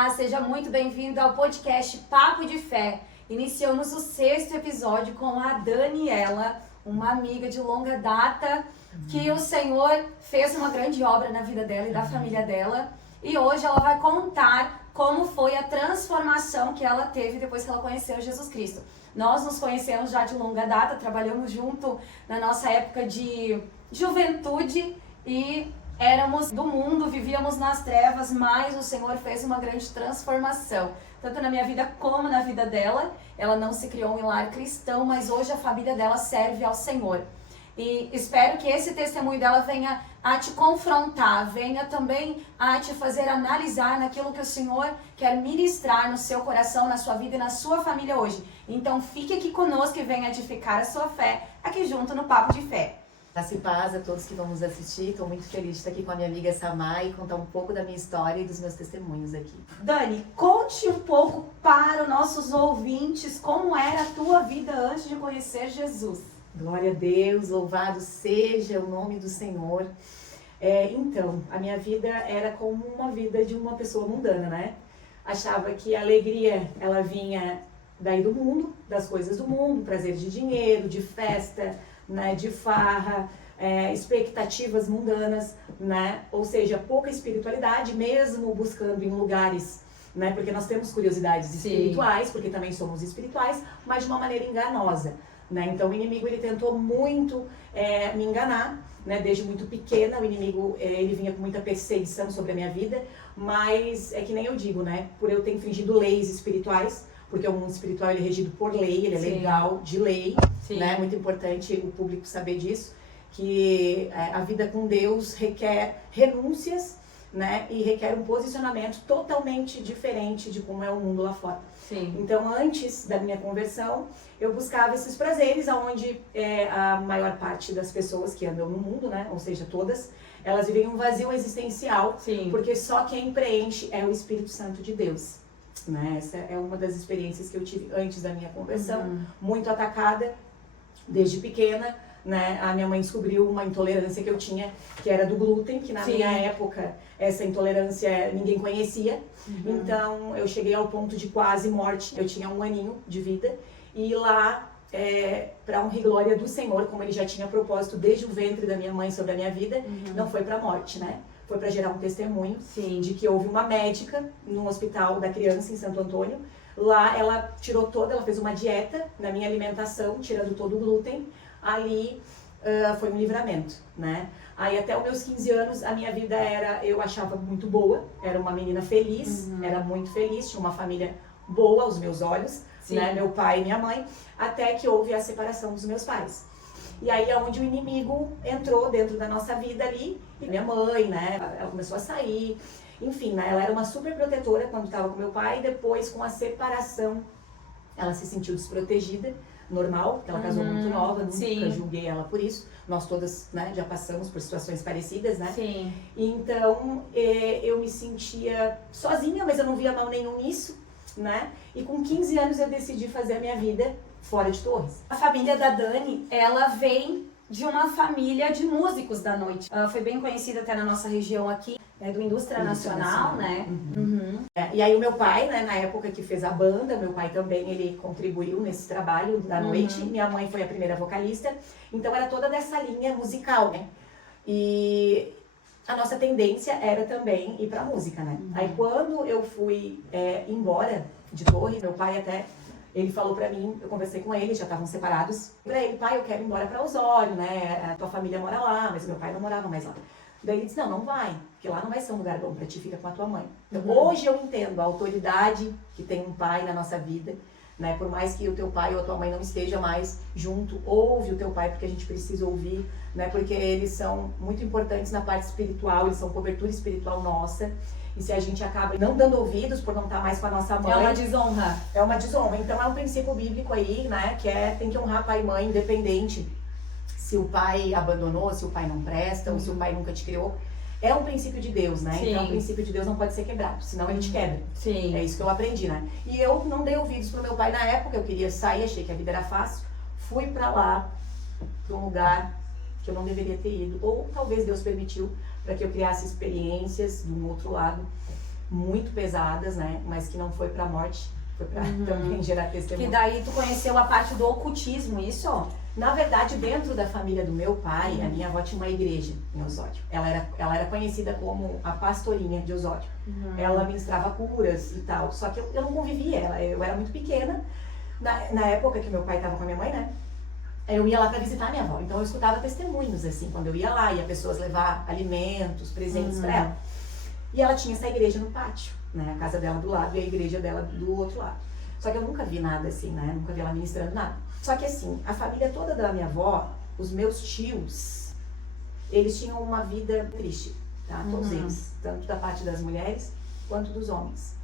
Olá, seja muito bem-vindo ao podcast Papo de Fé. Iniciamos o 6º episódio com a Daniela, uma amiga de longa data, que o Senhor fez uma grande obra na vida dela e da família dela. E hoje ela vai contar como foi a transformação que ela teve depois que ela conheceu Jesus Cristo. Nós nos conhecemos já de longa data, trabalhamos junto na nossa época de juventude e éramos do mundo, vivíamos nas trevas, mas o Senhor fez uma grande transformação, tanto na minha vida como na vida dela. Ela não se criou em lar cristão, mas hoje a família dela serve ao Senhor. E espero que esse testemunho dela venha a te confrontar, venha também a te fazer analisar naquilo que o Senhor quer ministrar no seu coração, na sua vida e na sua família hoje. Então fique aqui conosco e venha edificar a sua fé aqui junto no Papo de Fé. Graça e paz a todos que vão nos assistir. Estou muito feliz de estar aqui com a minha amiga Samar e contar um pouco da minha história e dos meus testemunhos aqui. Dani, conte um pouco para os nossos ouvintes como era a tua vida antes de conhecer Jesus. Glória a Deus, louvado seja o nome do Senhor. Então, a minha vida era como uma vida de uma pessoa mundana, né? Achava que a alegria, ela vinha daí do mundo, das coisas do mundo, prazer de dinheiro, de festa, né, de farra, expectativas mundanas, né? Ou seja, pouca espiritualidade, mesmo buscando em lugares, né? Porque nós temos curiosidades espirituais, porque também somos espirituais, mas de uma maneira enganosa, né? Então o inimigo ele tentou muito me enganar, né? Desde muito pequena o inimigo ele vinha com muita perseguição sobre a minha vida, mas é que nem eu digo, né? Por eu ter infringido leis espirituais, porque o mundo espiritual ele é regido por lei, ele é legal de lei, né? Muito importante o público saber disso, que a vida com Deus requer renúncias, né? E requer um posicionamento totalmente diferente de como é o mundo lá fora. Sim. Então, antes da minha conversão, eu buscava esses prazeres, onde a maior parte das pessoas que andam no mundo, né? Ou seja, todas, elas vivem um vazio existencial, porque só quem preenche é o Espírito Santo de Deus. Né? Essa é uma das experiências que eu tive antes da minha conversão, muito atacada desde pequena, né? A minha mãe descobriu uma intolerância que eu tinha, que era do glúten, que na minha época essa intolerância ninguém conhecia. Então eu cheguei ao ponto de quase morte. Eu tinha 1 aninho de vida e lá, para honra e glória do Senhor, como ele já tinha propósito desde o ventre da minha mãe sobre a minha vida, não foi para morte, né? Foi para gerar um testemunho de que houve uma médica no hospital da criança em Santo Antônio. Lá ela ela fez uma dieta na minha alimentação, tirando todo o glúten. Ali foi um livramento, né? Aí até os meus 15 anos a minha vida eu achava muito boa, era uma menina feliz, era muito feliz, tinha uma família boa aos meus olhos, né? Meu pai e minha mãe, até que houve a separação dos meus pais. E aí é onde o inimigo entrou dentro da nossa vida ali, e minha mãe, né, ela começou a sair, enfim, né, ela era uma super protetora quando estava com meu pai, e depois com a separação, ela se sentiu desprotegida, normal, porque ela casou muito nova, nunca julguei ela por isso, nós todas, né, já passamos por situações parecidas, né, então eu me sentia sozinha, mas eu não via mal nenhum nisso, né, e com 15 anos eu decidi fazer a minha vida fora de Torres. A família da Dani, ela vem de uma família de músicos da noite. Ela foi bem conhecida até na nossa região aqui, do Indústria Nacional, né? E aí o meu pai, né, na época que fez a banda, meu pai também, ele contribuiu nesse trabalho da noite. Minha mãe foi a primeira vocalista, então era toda dessa linha musical, né? E a nossa tendência era também ir pra música, né? Aí quando eu fui embora de Torres, meu pai até... Ele falou pra mim, eu conversei com ele, já estavam separados. Pra ele, pai, eu quero ir embora pra Osório, né? A tua família mora lá, mas meu pai não morava mais lá. Daí ele disse, não vai, porque lá não vai ser um lugar bom pra ti, fica com a tua mãe. Então, hoje eu entendo a autoridade que tem um pai na nossa vida, né? Por mais que o teu pai ou a tua mãe não esteja mais junto, ouve o teu pai, porque a gente precisa ouvir, né? Porque eles são muito importantes na parte espiritual, eles são cobertura espiritual nossa. E se a gente acaba não dando ouvidos por não estar mais com a nossa mãe... É uma desonra. É uma desonra. Então é um princípio bíblico aí, né? Que tem que honrar pai e mãe, independente se o pai abandonou, se o pai não presta, ou se o pai nunca te criou. É um princípio de Deus, né? Então o princípio de Deus não pode ser quebrado, senão ele te quebra. É isso que eu aprendi, né? E eu não dei ouvidos pro meu pai na época, eu queria sair, achei que a vida era fácil. Fui pra lá, pra um lugar que eu não deveria ter ido. Ou talvez Deus permitiu para que eu criasse experiências de um outro lado, muito pesadas, né? Mas que não foi pra morte, foi pra também gerar testemunho. Que daí tu conheceu a parte do ocultismo, isso? Na verdade, dentro da família do meu pai, a minha avó tinha uma igreja em Osório. Ela era conhecida como a pastorinha de Osório. Ela ministrava curas e tal, só que eu não convivia, eu era muito pequena. Na época que meu pai estava com a minha mãe, né? Eu ia lá para visitar a minha avó, então eu escutava testemunhos, assim, quando eu ia lá, ia pessoas levar alimentos, presentes para ela. E ela tinha essa igreja no pátio, né? A casa dela do lado e a igreja dela do outro lado. Só que eu nunca vi nada assim, né? Nunca vi ela ministrando nada. Só que assim, a família toda da minha avó, os meus tios, eles tinham uma vida triste, tá? Todos eles, tanto da parte das mulheres quanto dos homens.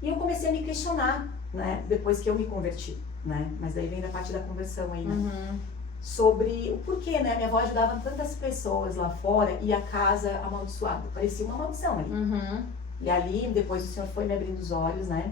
E eu comecei a me questionar, né? Depois que eu me converti, né? Mas daí vem da parte da conversão aí, né? Sobre o porquê, né? Minha avó ajudava tantas pessoas lá fora e a casa amaldiçoada. Parecia uma maldição ali. E ali, depois o Senhor foi me abrindo os olhos, né?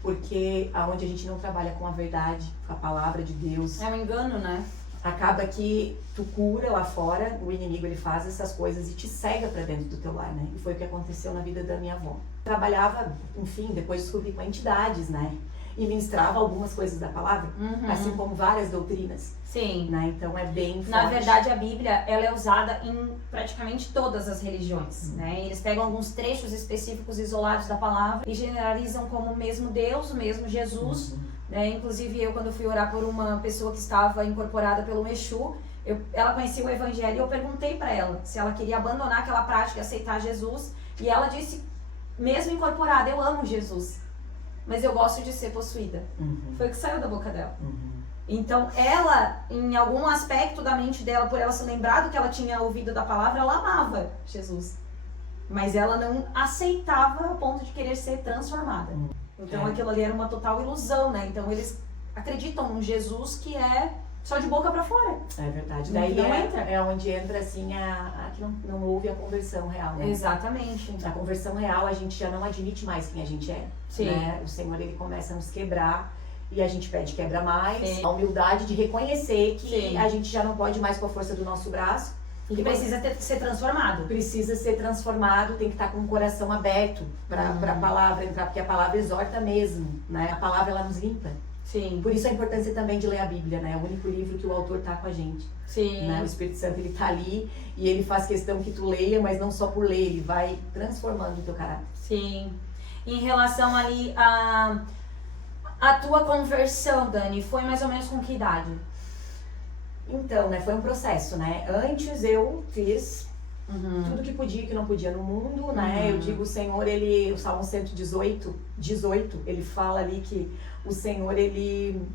Porque aonde a gente não trabalha com a verdade, com a palavra de Deus... É um engano, né? Acaba que tu cura lá fora, o inimigo ele faz essas coisas e te cega pra dentro do teu lar, né? E foi o que aconteceu na vida da minha avó. Trabalhava, enfim, depois descobri com entidades, né? E ministrava algumas coisas da palavra, assim como várias doutrinas. Sim. Né? Então é bem forte. Na verdade, a Bíblia, ela é usada em praticamente todas as religiões, né? Eles pegam alguns trechos específicos isolados da palavra e generalizam como o mesmo Deus, o mesmo Jesus, né? Inclusive eu, quando fui orar por uma pessoa que estava incorporada pelo Exu, ela conhecia o Evangelho e eu perguntei para ela se ela queria abandonar aquela prática e aceitar Jesus, e ela disse, mesmo incorporada, eu amo Jesus, mas eu gosto de ser possuída. Foi o que saiu da boca dela. Então ela, em algum aspecto da mente dela, por ela se lembrar do que ela tinha ouvido da palavra, ela amava Jesus. Mas ela não aceitava a ponto de querer ser transformada. Então aquilo ali era uma total ilusão, né? Então eles acreditam num Jesus que é só de boca pra fora. É verdade. Daí é onde entra assim a que não houve a conversão real, né? Exatamente. A conversão real, a gente já não admite mais quem a gente é. Sim. Né? O Senhor, ele começa a nos quebrar e a gente pede quebra mais. Sim. A humildade de reconhecer que a gente já não pode mais com a força do nosso braço. E que precisa ser transformado. Precisa ser transformado, tem que estar com o coração aberto para a palavra entrar, porque a palavra exorta mesmo, né? A palavra, ela nos limpa. Sim. Por isso a importância também de ler a Bíblia, né? É o único livro que o autor tá com a gente. Sim. Né? O Espírito Santo, ele tá ali e ele faz questão que tu leia, mas não só por ler, ele vai transformando o teu caráter. Sim. Em relação ali a tua conversão, Dani, foi mais ou menos com que idade? Então, né, foi um processo, né? Antes eu fiz tudo que podia e que não podia no mundo, né? Eu digo, o Senhor, ele, o Salmo 118, ele fala ali que o Senhor, ele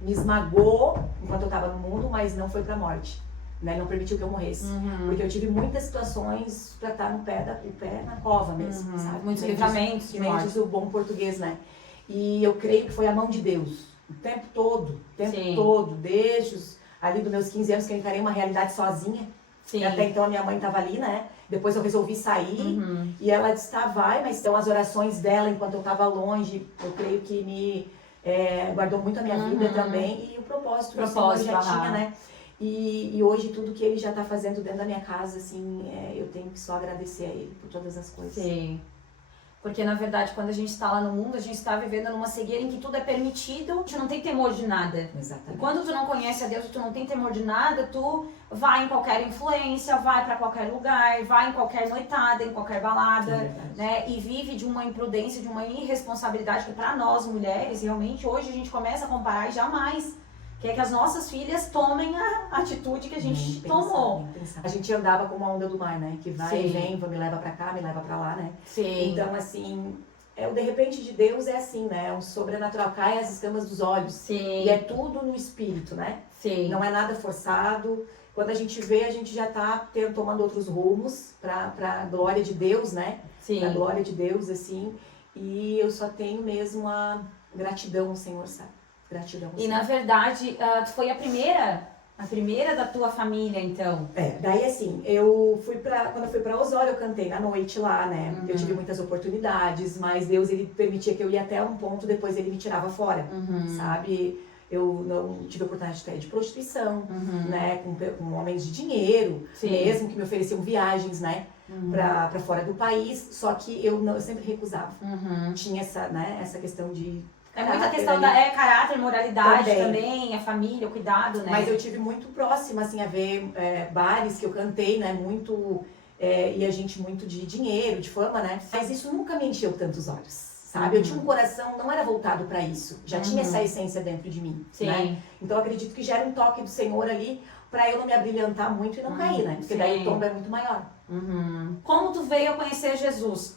me esmagou enquanto eu estava no mundo, mas não foi pra morte, né? Não permitiu que eu morresse. Porque eu tive muitas situações pra estar o pé na cova mesmo, sabe? Muitos livramentos de morte. Diz o bom português, né? E eu creio que foi a mão de Deus, o tempo todo, desde ali dos meus 15 anos, que eu encarei uma realidade sozinha. Sim. Até então a minha mãe estava ali, né? Depois eu resolvi sair e ela disse, tá, vai, mas então as orações dela enquanto eu estava longe, eu creio que me guardou muito a minha vida também, e o propósito que o Senhor já tinha, né? E hoje tudo que ele já está fazendo dentro da minha casa, assim, eu tenho que só agradecer a ele por todas as coisas. Sim. Porque, na verdade, quando a gente está lá no mundo, a gente está vivendo numa cegueira em que tudo é permitido, a gente não tem temor de nada. Exatamente. E quando tu não conhece a Deus, tu não tem temor de nada, tu vai em qualquer influência, vai para qualquer lugar, vai em qualquer noitada, em qualquer balada, né? E vive de uma imprudência, de uma irresponsabilidade que para nós, mulheres, realmente, hoje a gente começa a comparar e jamais quer que as nossas filhas tomem a atitude que a gente tomou. A gente andava como a onda do mar, né? Que vai e vem, me leva pra cá, me leva pra lá, né? Sim. Então, assim, o de repente de Deus é assim, né? É um sobrenatural, cai as escamas dos olhos. Sim. E é tudo no espírito, né? Sim. Não é nada forçado. Quando a gente vê, a gente já tá tomando outros rumos pra glória de Deus, né? Sim. Pra glória de Deus, assim. E eu só tenho mesmo a gratidão ao Senhor, sabe? Gratidão. E na verdade, tu foi a primeira da tua família, então? Daí assim, quando eu fui pra Osório, eu cantei na noite lá, né? Eu tive muitas oportunidades, mas Deus, ele permitia que eu ia até um ponto, depois ele me tirava fora, sabe? Eu não tive a oportunidade de prostituição, né? Com homens de dinheiro, mesmo que me ofereciam viagens, né? pra fora do país, só que eu sempre recusava. Tinha essa questão de é muita questão da caráter, moralidade também, a família, o cuidado, né? Mas eu tive muito próxima, assim, a ver bares que eu cantei, né? Muito, e a gente muito de dinheiro, de fama, né? Mas isso nunca me encheu tantos olhos, sabe? Eu tinha um coração, não era voltado pra isso. Já tinha essa essência dentro de mim, né? Então eu acredito que já era um toque do Senhor ali pra eu não me abrilhantar muito e não cair, né? Porque daí o tombo é muito maior. Como tu veio a conhecer Jesus?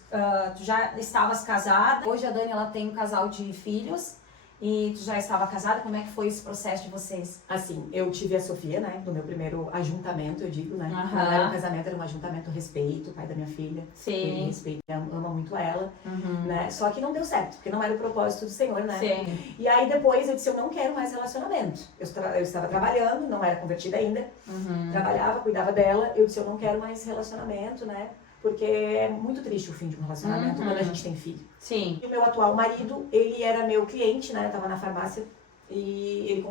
Tu já estavas casada? Hoje a Dani, ela tem um casal de filhos. E tu já estava casada? Como é que foi esse processo de vocês? Assim, eu tive a Sofia, né? No meu primeiro ajuntamento, eu digo, né? Não era um casamento, era um ajuntamento, respeito, o pai da minha filha. Sim. Ele respeita, ama muito ela, né? Só que não deu certo, porque não era o propósito do Senhor, né? Sim. E aí depois eu disse, eu não quero mais relacionamento. Eu estava trabalhando, não era convertida ainda. Trabalhava, cuidava dela. Eu disse, eu não quero mais relacionamento, né? Porque é muito triste o fim de um relacionamento quando a gente tem filho. Sim. E o meu atual marido, ele era meu cliente, né? Eu tava na farmácia e ele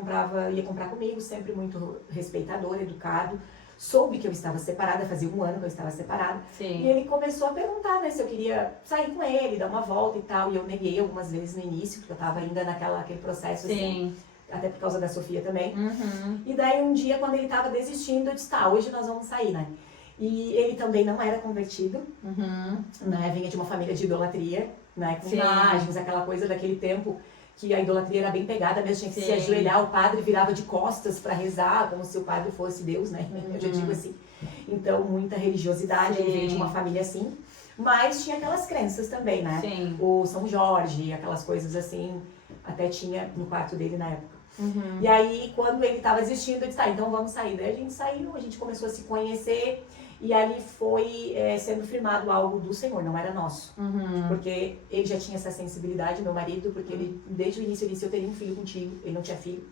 ia comprar comigo, sempre muito respeitador, educado. Soube que eu estava separada, fazia 1 ano que eu estava separada. Sim. E ele começou a perguntar, né, se eu queria sair com ele, dar uma volta e tal. E eu neguei algumas vezes no início, porque eu tava ainda naquele processo, assim. Até por causa da Sofia também. E daí um dia, quando ele tava desistindo, eu disse, tá, hoje nós vamos sair, né? E ele também não era convertido, né? Vinha de uma família de idolatria, né? Com imagens, aquela coisa daquele tempo que a idolatria era bem pegada mesmo, tinha que se ajoelhar, o padre virava de costas para rezar, como se o padre fosse Deus, né? Eu já digo assim. Então, muita religiosidade, ele veio de uma família assim. Mas tinha aquelas crenças também, né? Sim. O São Jorge, aquelas coisas assim, até tinha no quarto dele na época. E aí, quando ele tava desistindo, eu disse, tá, então vamos sair. Daí a gente saiu, a gente começou a se conhecer. E ali foi sendo firmado algo do Senhor, não era nosso. Porque ele já tinha essa sensibilidade, meu marido, porque ele, desde o início, ele disse, eu teria um filho contigo. Ele não tinha filho.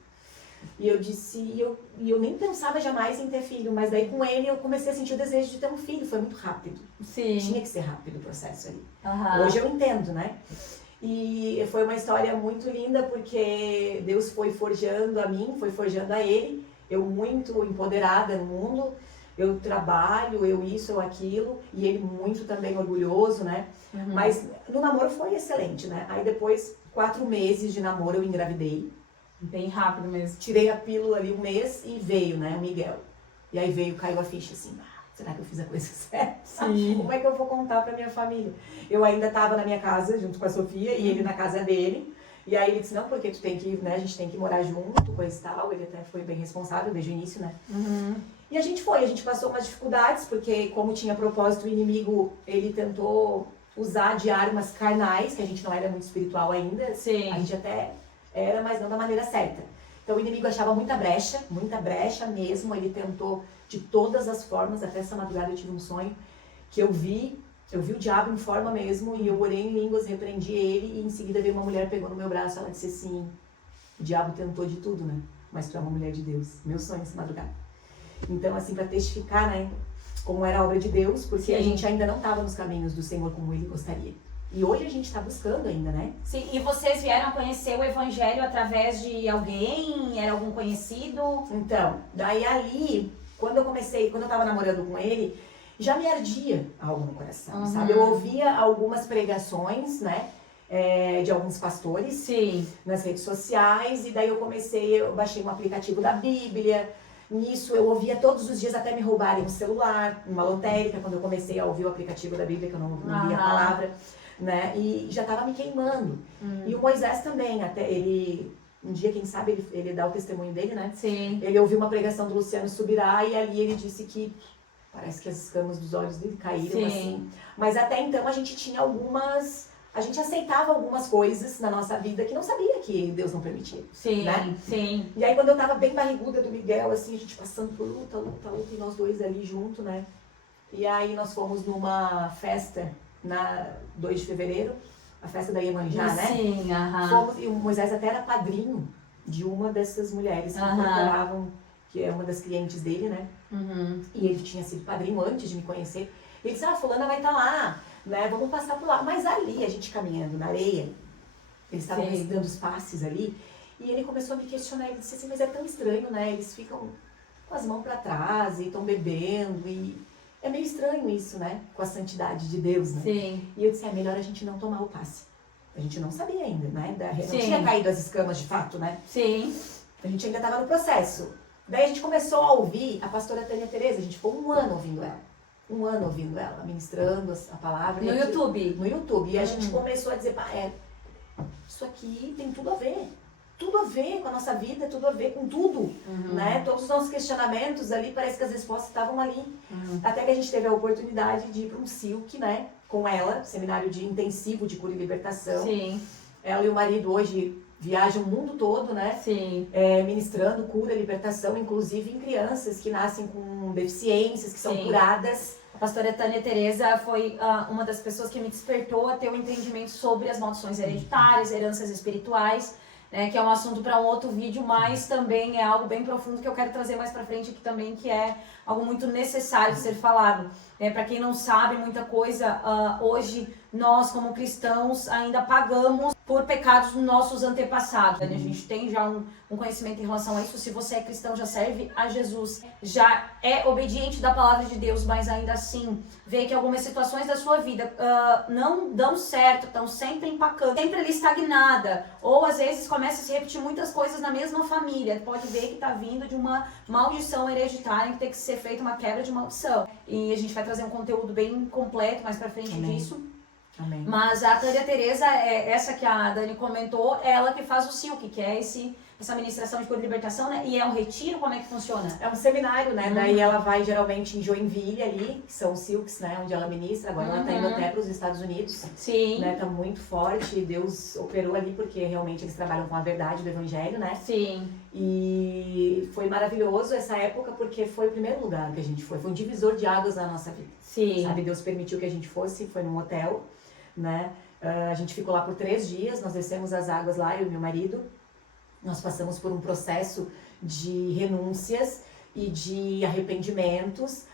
E eu disse, e eu nem pensava jamais em ter filho, mas daí com ele eu comecei a sentir o desejo de ter um filho, foi muito rápido. Sim. Tinha que ser rápido o processo ali. Hoje eu entendo, né? E foi uma história muito linda, porque Deus foi forjando a mim, foi forjando a ele, eu muito empoderada no mundo, eu trabalho, eu isso, eu aquilo, e ele muito também orgulhoso, né? Mas no namoro foi excelente, né? Aí depois, 4 meses de namoro, eu engravidei. Bem rápido mesmo. Tirei a pílula ali 1 mês e veio, né, o Miguel. E aí caiu a ficha assim, será que eu fiz a coisa certa? Sim. Como é que eu vou contar pra minha família? Eu ainda tava na minha casa, junto com a Sofia, e ele na casa dele. E aí ele disse, não, porque tu tem que, né, a gente tem que morar junto, coisa e tal. Ele até foi bem responsável desde o início, né? E a gente passou umas dificuldades, porque como tinha propósito, o inimigo, ele tentou usar de armas carnais, que a gente não era muito espiritual ainda. Sim. A gente até era, mas não da maneira certa. Então o inimigo achava muita brecha mesmo. Ele tentou de todas as formas. Até essa madrugada eu tive um sonho que eu vi o diabo em forma mesmo, e eu orei em línguas, repreendi ele, e em seguida veio uma mulher, pegou no meu braço, ela disse assim, o diabo tentou de tudo, né? Mas tu é uma mulher de Deus. Meu sonho essa madrugada. Então, assim, para testificar, né, como era a obra de Deus, porque a gente ainda não estava nos caminhos do Senhor como Ele gostaria. E hoje a gente está buscando ainda, né? Sim, e vocês vieram a conhecer o Evangelho através de alguém? Era algum conhecido? Então, daí ali, quando eu estava namorando com ele, já me ardia algo no coração, sabe? Eu ouvia algumas pregações, né? De alguns pastores nas redes sociais, e daí eu baixei um aplicativo da Bíblia. Nisso eu ouvia todos os dias até me roubarem um celular, uma lotérica, quando eu comecei a ouvir o aplicativo da Bíblia, que eu não lia a palavra, né? E já estava me queimando. E o Moisés também, até ele, um dia, quem sabe, ele dá o testemunho dele, né? Sim. Ele ouviu uma pregação do Luciano Subirá, e ali ele disse que parece que as escamas dos olhos dele caíram, assim. Mas até então a gente tinha a gente aceitava algumas coisas na nossa vida que não sabia que Deus não permitia. Sim, né? sim. E aí quando eu tava bem barriguda do Miguel, assim, a gente passando por luta, e nós dois ali junto, né? E aí nós fomos numa festa, na 2 de fevereiro, a festa da Iemanjá, né? Sim, Fomos, e o Moisés até era padrinho de uma dessas mulheres que incorporavam, que é uma das clientes dele, né? E ele tinha sido padrinho antes de me conhecer. Ele disse, fulana vai estar lá, né? Vamos passar por lá. Mas ali, a gente caminhando na areia, eles estavam dando os passes ali, e ele começou a me questionar. Ele disse assim, mas é tão estranho, né? Eles ficam com as mãos para trás e estão bebendo. E é meio estranho isso, né? Com a santidade de Deus, né? Sim. E eu disse, é melhor a gente não tomar o passe. A gente não sabia ainda, né? Não Sim. tinha caído as escamas de fato, né? Sim. A gente ainda estava no processo. Daí a gente começou a ouvir a pastora Tânia Tereza, a gente ficou um ano ouvindo ela. Um ano ouvindo ela, ministrando a palavra. No YouTube? No YouTube. E a gente começou a dizer, pá, isso aqui tem tudo a ver. Tudo a ver com a nossa vida, tudo a ver com tudo, né? Todos os nossos questionamentos ali, parece que as respostas estavam ali. Até que a gente teve a oportunidade de ir para um Silk, né? Com ela, seminário de intensivo de cura e libertação. Sim. Ela e o marido hoje viajam o mundo todo, né? Sim. Ministrando cura e libertação, inclusive em crianças que nascem com deficiências, que são curadas. A pastora Tânia Tereza foi uma das pessoas que me despertou a ter um entendimento sobre as maldições hereditárias, heranças espirituais, né, que é um assunto para um outro vídeo, mas também é algo bem profundo que eu quero trazer mais para frente aqui também, que é algo muito necessário de ser falado. Para quem não sabe muita coisa, hoje nós como cristãos ainda pagamos por pecados dos nossos antepassados. A gente tem já um conhecimento em relação a isso. Se você é cristão, já serve a Jesus, já é obediente da palavra de Deus, mas ainda assim vê que algumas situações da sua vida não dão certo, estão sempre empacando, sempre ali estagnada, ou às vezes começa a se repetir muitas coisas na mesma família. Pode ver que está vindo de uma maldição hereditária, que tem que ser feita uma quebra de maldição. E a gente vai trazer um conteúdo bem completo mais pra frente disso. Amém. Mas a Tânia Tereza, essa que a Dani comentou, ela que faz o Silk, que é essa ministração de cura e libertação, né? E é um retiro, como é que funciona? É um seminário, né? Daí ela vai geralmente em Joinville ali, que são os Silks, né? Onde ela ministra. Agora ela tá indo até para os Estados Unidos. Sim. Né? Tá muito forte. Deus operou ali porque realmente eles trabalham com a verdade do evangelho, né? Sim. E foi maravilhoso essa época porque foi o primeiro lugar que a gente foi. Foi um divisor de águas na nossa vida. Sim. Sabe? Deus permitiu que a gente fosse, foi num hotel, né? A gente ficou lá por 3 dias, nós descemos as águas lá, eu e meu marido. Nós passamos por um processo de renúncias e de arrependimentos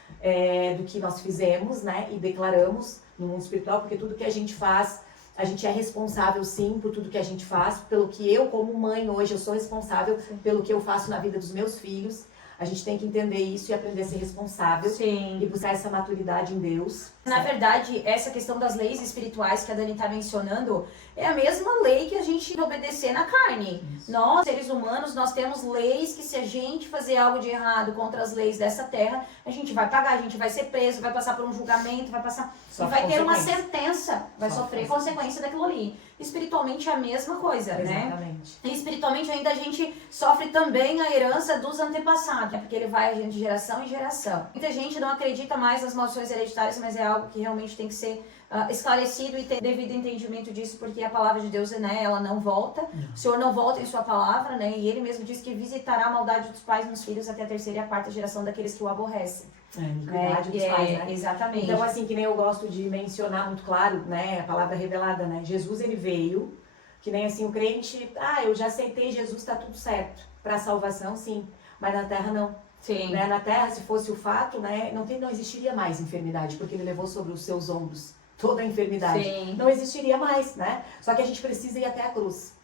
do que nós fizemos, né? E declaramos no mundo espiritual, porque tudo que a gente faz, a gente é responsável sim por tudo que a gente faz, pelo que eu como mãe hoje, eu sou responsável pelo que eu faço na vida dos meus filhos. A gente tem que entender isso e aprender a ser responsável. Sim. E buscar essa maturidade em Deus. Na verdade, essa questão das leis espirituais que a Dani está mencionando é a mesma lei que a gente tem que obedecer na carne. Isso. Nós, seres humanos, nós temos leis que se a gente fazer algo de errado contra as leis dessa terra, a gente vai pagar, a gente vai ser preso, vai passar por um julgamento, vai passar... e vai ter uma sentença, vai sofrer consequência daquilo ali. Espiritualmente é a mesma coisa, né? Exatamente. E espiritualmente ainda a gente sofre também a herança dos antepassados, né? Porque ele vai de geração em geração. Muita gente não acredita mais nas maldições hereditárias, mas é algo que realmente tem que ser esclarecido e ter devido entendimento disso, porque a palavra de Deus, né, ela não volta. Não. O Senhor não volta em sua palavra, né? E ele mesmo diz que visitará a maldade dos pais nos filhos até a 3ª e a 4ª geração daqueles que o aborrecem. Iniquidade dos pais, né? Exatamente. Então, assim, que nem eu gosto de mencionar muito claro, né, a palavra revelada, né? Jesus, ele veio, que nem assim o crente, eu já aceitei Jesus, tá tudo certo. Pra salvação, sim, mas na terra não. Sim. Né? Na terra, se fosse o fato, né, não existiria mais enfermidade, porque ele levou sobre os seus ombros toda a enfermidade. Sim. Não existiria mais, né? Só que a gente precisa ir até a cruz.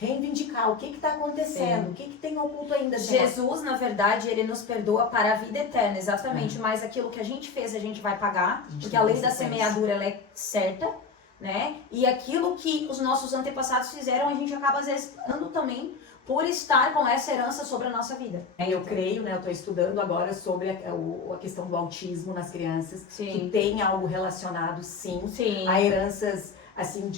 Reivindicar o que está acontecendo, o que tem oculto ainda. Jesus, na verdade, ele nos perdoa para a vida eterna, exatamente. Mas aquilo que a gente fez, a gente vai pagar, porque a lei da semeadura, ela é certa, né? E aquilo que os nossos antepassados fizeram, a gente acaba às vezes dando também por estar com essa herança sobre a nossa vida. Eu creio, né? Eu estou estudando agora sobre a questão do autismo nas crianças, que tem algo relacionado, sim. A heranças assim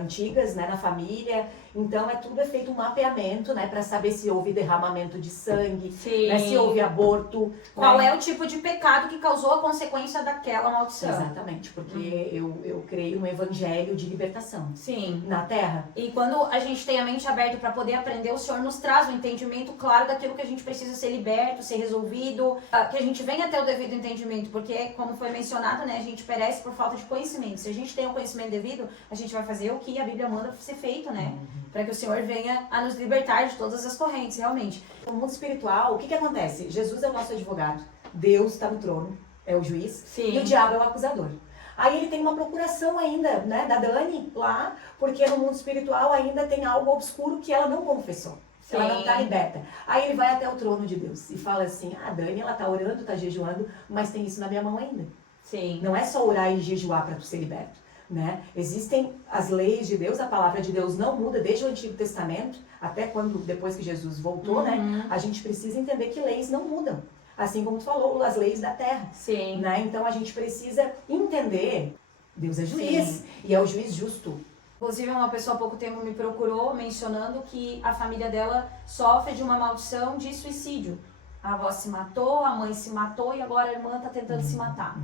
antigas, né, na família. Então tudo é feito um mapeamento, né, para saber se houve derramamento de sangue, né, se houve aborto, qual é o tipo de pecado que causou a consequência daquela maldição. Exatamente, porque eu creio no evangelho de libertação. Sim. Na terra. E quando a gente tem a mente aberta para poder aprender, o Senhor nos traz um entendimento claro daquilo que a gente precisa ser liberto, ser resolvido, que a gente venha até o devido entendimento, porque como foi mencionado, né, a gente perece por falta de conhecimento. Se a gente tem o conhecimento devido, a gente vai fazer o que a Bíblia manda ser feito, né? Para que o Senhor venha a nos libertar de todas as correntes, realmente. No mundo espiritual, o que acontece? Jesus é o nosso advogado, Deus está no trono, é o juiz, e o diabo é o acusador. Aí ele tem uma procuração ainda, né, da Dani lá, porque no mundo espiritual ainda tem algo obscuro que ela não confessou. Sim. Ela não tá liberta. Aí ele vai até o trono de Deus e fala assim, Dani, ela tá orando, tá jejuando, mas tem isso na minha mão ainda. Sim. Não é só orar e jejuar para tu ser liberto, né? Existem as leis de Deus, a palavra de Deus não muda desde o Antigo Testamento, até depois que Jesus voltou, né? A gente precisa entender que leis não mudam. Assim como tu falou, as leis da terra. Sim. Né? Então a gente precisa entender, Deus é juiz. Sim. E é o juiz justo. Inclusive, uma pessoa há pouco tempo me procurou mencionando que a família dela sofre de uma maldição de suicídio. A avó se matou, a mãe se matou e agora a irmã está tentando se matar.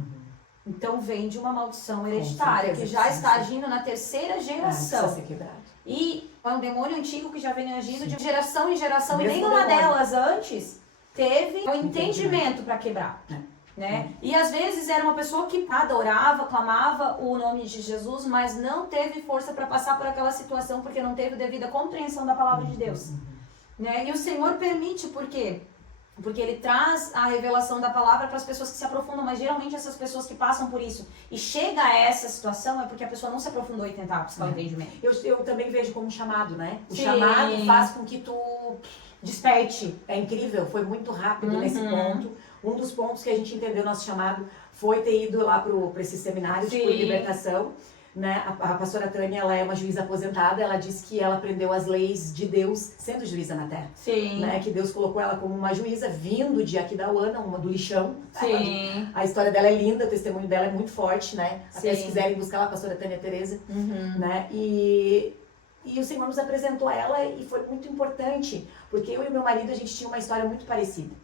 Então vem de uma maldição hereditária que já está agindo na terceira geração. Precisa ser quebrado. E é um demônio antigo que já vem agindo de geração em geração. Mesmo e nenhuma delas antes teve o entendimento para quebrar. Né? E às vezes era uma pessoa que adorava, clamava o nome de Jesus, mas não teve força para passar por aquela situação porque não teve devida compreensão da palavra de Deus. Né? E o Senhor permite, por quê? Porque Ele traz a revelação da palavra para as pessoas que se aprofundam, mas geralmente essas pessoas que passam por isso e chega a essa situação é porque a pessoa não se aprofundou e tentar buscar o entendimento. Eu também vejo como um chamado, né? O chamado faz com que tu desperte. É incrível, foi muito rápido nesse ponto. Um dos pontos que a gente entendeu nosso chamado foi ter ido lá para esse seminário de libertação. Né? A pastora Tânia, ela é uma juíza aposentada, ela diz que ela aprendeu as leis de Deus sendo juíza na terra. Sim. Né? Que Deus colocou ela como uma juíza vindo de Aquidauana, uma do lixão. Sim. A história dela é linda, o testemunho dela é muito forte, né? Sim. Até se quiserem buscar lá, a pastora Tânia Tereza. Né? E o Senhor nos apresentou a ela e foi muito importante, porque eu e meu marido, a gente tinha uma história muito parecida.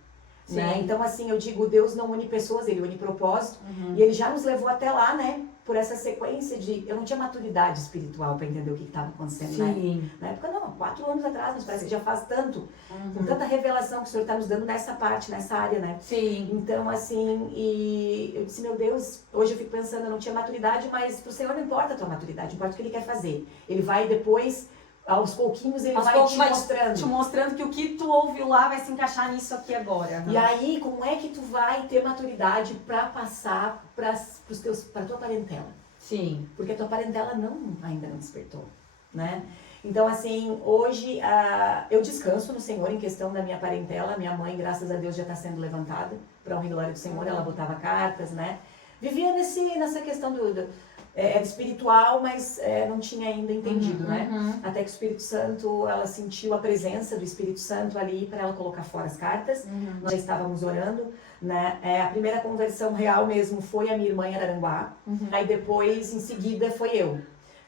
Né? Então, assim, eu digo, Deus não une pessoas, Ele une propósito. E Ele já nos levou até lá, né? Por essa sequência de... Eu não tinha maturidade espiritual para entender o que estava acontecendo, né? Na época, não, 4 anos atrás, mas parece que já faz tanto. Com tanta revelação que o Senhor está nos dando nessa parte, nessa área, né? Sim. Então, assim, e eu disse, meu Deus, hoje eu fico pensando, eu não tinha maturidade, mas pro Senhor não importa a tua maturidade, importa o que Ele quer fazer. Ele vai depois... Aos pouquinhos ele vai te mostrando. Te mostrando que o que tu ouviu lá vai se encaixar nisso aqui agora. E aí, como é que tu vai ter maturidade para passar para tua parentela? Sim. Porque a tua parentela ainda não despertou, né? Então, assim, hoje eu descanso no Senhor em questão da minha parentela. Minha mãe, graças a Deus, já está sendo levantada para honra e glória do Senhor. Ela botava cartas, né? Vivia nessa questão era espiritual, mas não tinha ainda entendido, né? Até que o Espírito Santo, ela sentiu a presença do Espírito Santo ali para ela colocar fora as cartas. Nós já estávamos orando, né? A primeira conversão real mesmo foi a minha irmã em Araranguá. Aí depois, em seguida, foi eu.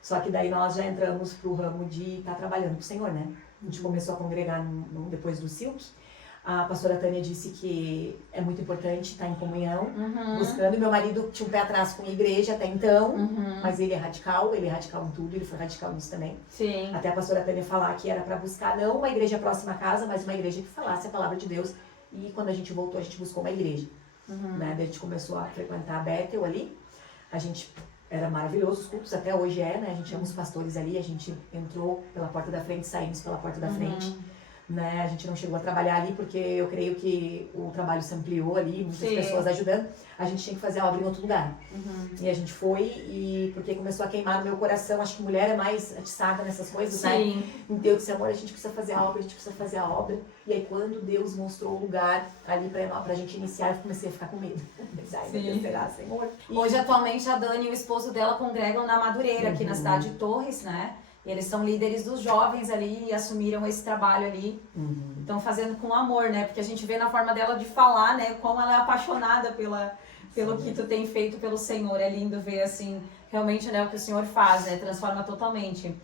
Só que daí nós já entramos pro ramo de estar trabalhando com o Senhor, né? A gente começou a congregar depois do Silk. A pastora Tânia disse que é muito importante estar em comunhão, buscando. E meu marido tinha um pé atrás com a igreja até então, mas ele é radical em tudo, ele foi radical nisso também. Sim. Até a pastora Tânia falar que era para buscar não uma igreja próxima à casa, mas uma igreja que falasse a palavra de Deus. E quando a gente voltou, a gente buscou uma igreja. Né? Daí a gente começou a frequentar a Bethel ali. Era maravilhoso os cultos, até hoje né? A gente ama os pastores ali, a gente entrou pela porta da frente, saímos pela porta da frente. Né? A gente não chegou a trabalhar ali porque eu creio que o trabalho se ampliou ali, muitas pessoas ajudando. A gente tinha que fazer a obra em outro lugar. E a gente foi porque começou a queimar no meu coração. Acho que mulher é mais atiçada nessas coisas, né? Então eu disse, amor, a gente precisa fazer a obra, E aí quando Deus mostrou o lugar ali pra gente iniciar, eu comecei a ficar com medo. Senhor. Hoje, atualmente, a Dani e o esposo dela congregam na Madureira, aqui na cidade de Torres, né? E eles são líderes dos jovens ali e assumiram esse trabalho ali. Estão fazendo com amor, né? Porque a gente vê na forma dela de falar, né? Como ela é apaixonada pelo que tu tem feito pelo Senhor. É lindo ver, assim, realmente, né? O que o Senhor faz, né? Transforma totalmente.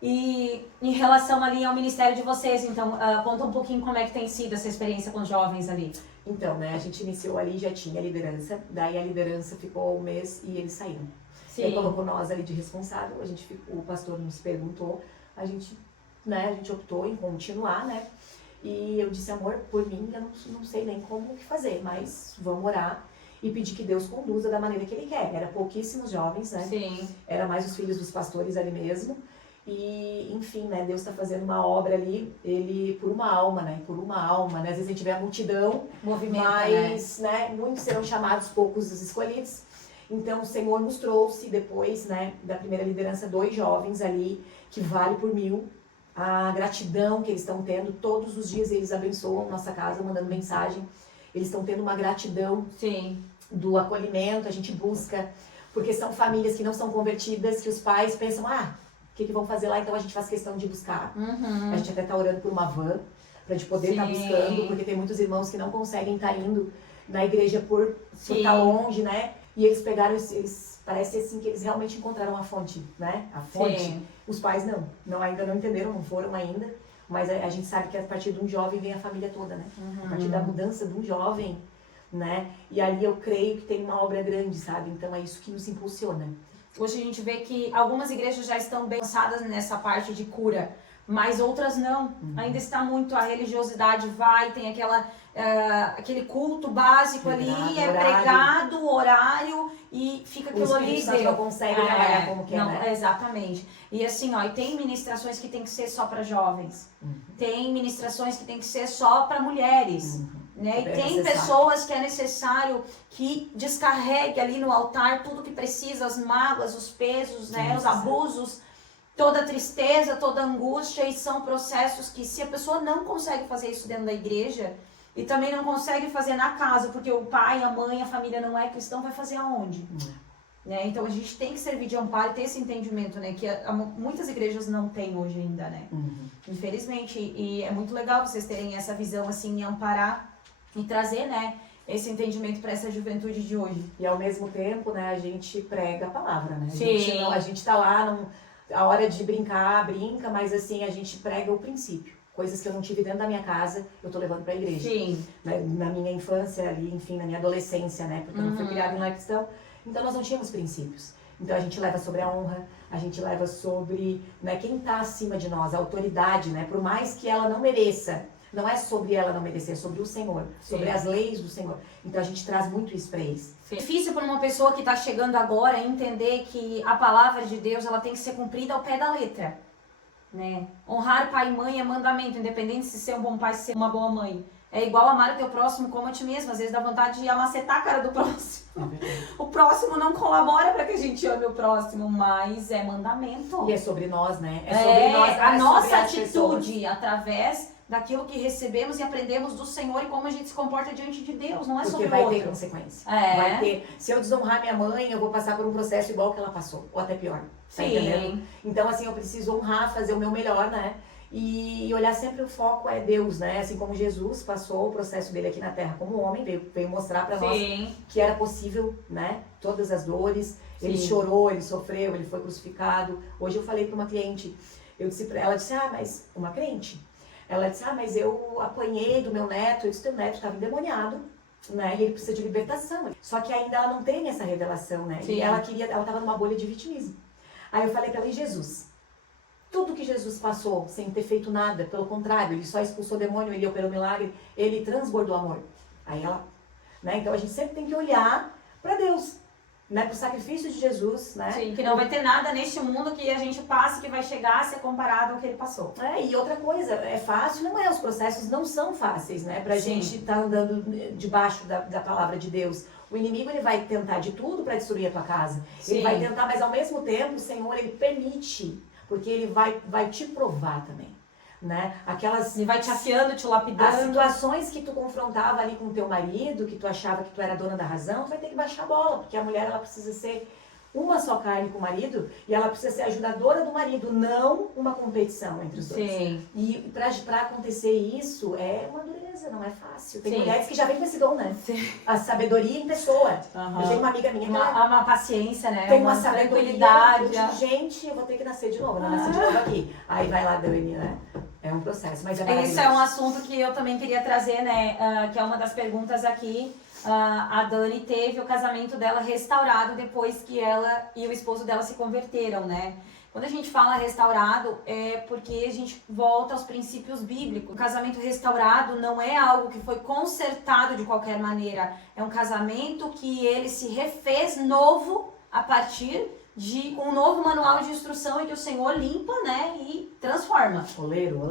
E em relação ali ao ministério de vocês, então, conta um pouquinho como é que tem sido essa experiência com os jovens ali. Então, né? A gente iniciou ali, já tinha liderança. Daí a liderança ficou 1 mês e eles saíram. Ele colocou nós ali de responsável, o pastor nos perguntou, a gente optou em continuar, né? E eu disse, amor, por mim, eu não sei nem como o que fazer, mas vamos orar e pedir que Deus conduza da maneira que Ele quer. Era pouquíssimos jovens, né? Era mais os filhos dos pastores ali mesmo. E, enfim, né? Deus está fazendo uma obra ali, Ele, por uma alma, né? Às vezes a gente vê a multidão, mas, né? Muitos serão chamados, poucos os escolhidos. Então, o Senhor nos trouxe depois, né, da primeira liderança, 2 jovens ali, que vale por 1000. a gratidão que eles estão tendo. Todos os dias eles abençoam nossa casa, mandando mensagem. Eles estão tendo uma gratidão do acolhimento, a gente busca, porque são famílias que não são convertidas, que os pais pensam, o que vão fazer lá? Então a gente faz questão de buscar. A gente até está orando por uma van, pra gente poder estar buscando, porque tem muitos irmãos que não conseguem estar indo na igreja por estar longe, né? E eles pegaram, parece assim que eles realmente encontraram a fonte, né? A fonte. Os pais ainda não entenderam, não foram ainda. Mas a gente sabe que a partir de um jovem vem a família toda, né? A partir da mudança de um jovem, né? E ali eu creio que tem uma obra grande, sabe? Então é isso que nos impulsiona. Hoje a gente vê que algumas igrejas já estão bem avançadas nessa parte de cura, mas outras não. Ainda está muito, a religiosidade tem aquele culto básico ali, pregado o horário e fica aquilo ali. Os não conseguem trabalhar como quer, né? Exatamente. E assim, e tem ministrações que tem que ser só para jovens. Tem ministrações que tem que ser só para mulheres. Né? E tem pessoas que é necessário que descarregue ali no altar tudo que precisa, as mágoas, os pesos, né? Os abusos, toda a tristeza, toda a angústia, e são processos que se a pessoa não consegue fazer isso dentro da igreja e também não consegue fazer na casa, porque o pai, a mãe, a família não é cristão, vai fazer aonde? Né? Então a gente tem que servir de amparo e ter esse entendimento, né? Que muitas igrejas não têm hoje ainda, né? Infelizmente, e é muito legal vocês terem essa visão assim, e amparar e trazer, né, esse entendimento para essa juventude de hoje. E ao mesmo tempo, né, a gente prega a palavra, né? A gente tá lá, a hora de brincar, brinca, mas assim, a gente prega o princípio. Coisas que eu não tive dentro da minha casa, eu tô levando pra igreja. Na minha infância ali, enfim, na minha adolescência, né? Porque eu não fui criada em lar cristão, então nós não tínhamos princípios. Então a gente leva sobre a honra, a gente leva sobre, né, quem tá acima de nós, a autoridade, né? Por mais que ela não mereça. Não é sobre ela não merecer, é sobre o Senhor, sobre as leis do Senhor. Então a gente traz muito isso para eles. É difícil para uma pessoa que está chegando agora entender que a palavra de Deus ela tem que ser cumprida ao pé da letra. Né? Honrar pai e mãe é mandamento, independente se ser um bom pai, se ser uma boa mãe. É igual amar o teu próximo como a ti mesmo. Às vezes dá vontade de amacetar a cara do próximo. O próximo não colabora para que a gente ame o próximo, mas é mandamento. E é sobre nós, né? É sobre nós. A nossa atitude através daquilo que recebemos e aprendemos do Senhor e como a gente se comporta diante de Deus, não é sobre o outro. Porque vai ter consequência. Vai ter. Se eu desonrar minha mãe, eu vou passar por um processo igual que ela passou, ou até pior. Tá entendendo? Então, assim, eu preciso honrar, fazer o meu melhor, né? E olhar sempre o foco é Deus, né? Assim como Jesus passou o processo dele aqui na Terra como homem, veio mostrar pra nós que era possível, né? Todas as dores. Ele chorou, ele sofreu, ele foi crucificado. Hoje eu falei pra uma cliente, ela disse, mas uma crente. Ela disse, mas eu apanhei do meu neto. Eu disse, teu neto estava endemoniado, né? E ele precisa de libertação. Só que ainda ela não tem essa revelação, né? E ela estava numa bolha de vitimismo. Aí eu falei pra ela, e Jesus? Tudo que Jesus passou sem ter feito nada, pelo contrário, ele só expulsou o demônio, ele operou milagre, ele transbordou amor. Aí ela, né? Então a gente sempre tem que olhar pra Deus, né, pro sacrifício de Jesus, né? Sim, que não vai ter nada neste mundo que a gente passe que vai chegar a ser comparado ao que ele passou. E outra coisa, é fácil? Não é, os processos não são fáceis, né? Pra gente estar andando debaixo da palavra de Deus. O inimigo, ele vai tentar de tudo pra destruir a tua casa. Ele vai tentar, mas ao mesmo tempo, o Senhor, ele permite, porque ele vai te provar também. Né? Ele vai te afiando, te lapidando. As situações que tu confrontava ali com o teu marido, que tu achava que tu era dona da razão, tu vai ter que baixar a bola, porque a mulher, ela precisa ser uma só carne com o marido e ela precisa ser ajudadora do marido, não uma competição entre os dois. E pra acontecer isso, é uma dureza, não é fácil. Tem mulheres que já vêm com esse dom, né? A sabedoria em pessoa. Eu tenho uma amiga minha que uma paciência, né? Tem uma sabedoria. Gente, eu vou ter que nascer de novo, não nasci de novo aqui. Aí vai lá, Dani, né? É um processo, mas é maravilhoso. Isso é um assunto que eu também queria trazer, né? Que é uma das perguntas aqui. A Dani teve o casamento dela restaurado depois que ela e o esposo dela se converteram, né? Quando a gente fala restaurado, é porque a gente volta aos princípios bíblicos. O casamento restaurado não é algo que foi consertado de qualquer maneira. É um casamento que ele se refez novo a partir de um novo manual de instrução em que o Senhor limpa, né, e transforma. Oleiro.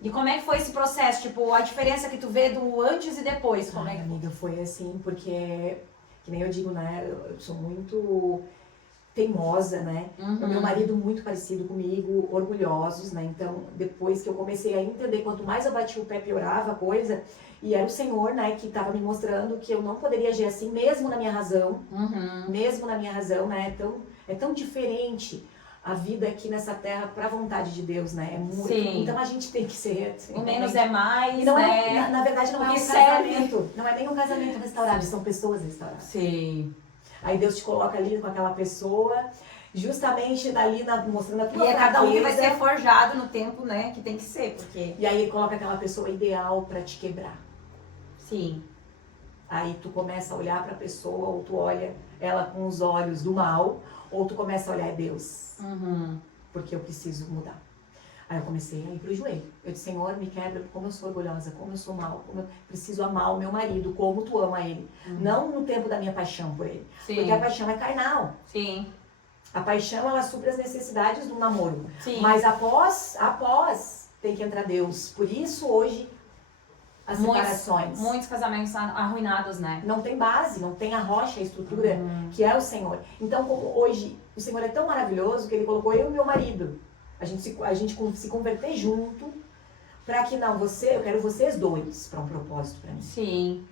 E como é que foi esse processo? Tipo, a diferença que tu vê do antes e depois, como é que... Amiga, foi assim, porque, que nem eu digo, né, eu sou muito... teimosa, né? O meu marido muito parecido comigo, orgulhosos, né? Então, depois que eu comecei a entender, quanto mais eu batia o pé, piorava a coisa. E era o Senhor, né, que estava me mostrando que eu não poderia agir assim, mesmo na minha razão. Mesmo na minha razão, né? É tão diferente a vida aqui nessa terra para a vontade de Deus, né? É muito. Sim. Então a gente tem que ser. Assim, o menos é mais, e não né? Na verdade, não é um casamento. Não é nem um casamento restaurado, são pessoas restauradas. Sim. Aí Deus te coloca ali com aquela pessoa, justamente dali mostrando a tua fraqueza. E é cada um que vai ser fraqueza. forjado no tempo, né, que tem que ser, porque... E aí ele coloca aquela pessoa ideal para te quebrar. Sim. Aí tu começa a olhar para a pessoa, ou tu olha ela com os olhos do mal, ou tu começa a olhar Deus, porque eu preciso mudar. Aí eu comecei a ir pro joelho. Eu disse, Senhor, me quebra, como eu sou orgulhosa, como eu sou mal, como eu preciso amar o meu marido, como tu ama ele. Não no tempo da minha paixão por ele. Sim. Porque a paixão é carnal. Sim. A paixão, ela supre as necessidades do namoro. Sim. Mas após tem que entrar Deus. Por isso, hoje, as separações. Muitos casamentos arruinados, né? Não tem base, não tem a rocha, a estrutura, que é o Senhor. Então, como hoje, o Senhor é tão maravilhoso que Ele colocou eu e meu marido. A gente se converter junto, para que não, eu quero vocês dois para um propósito para mim. Sim.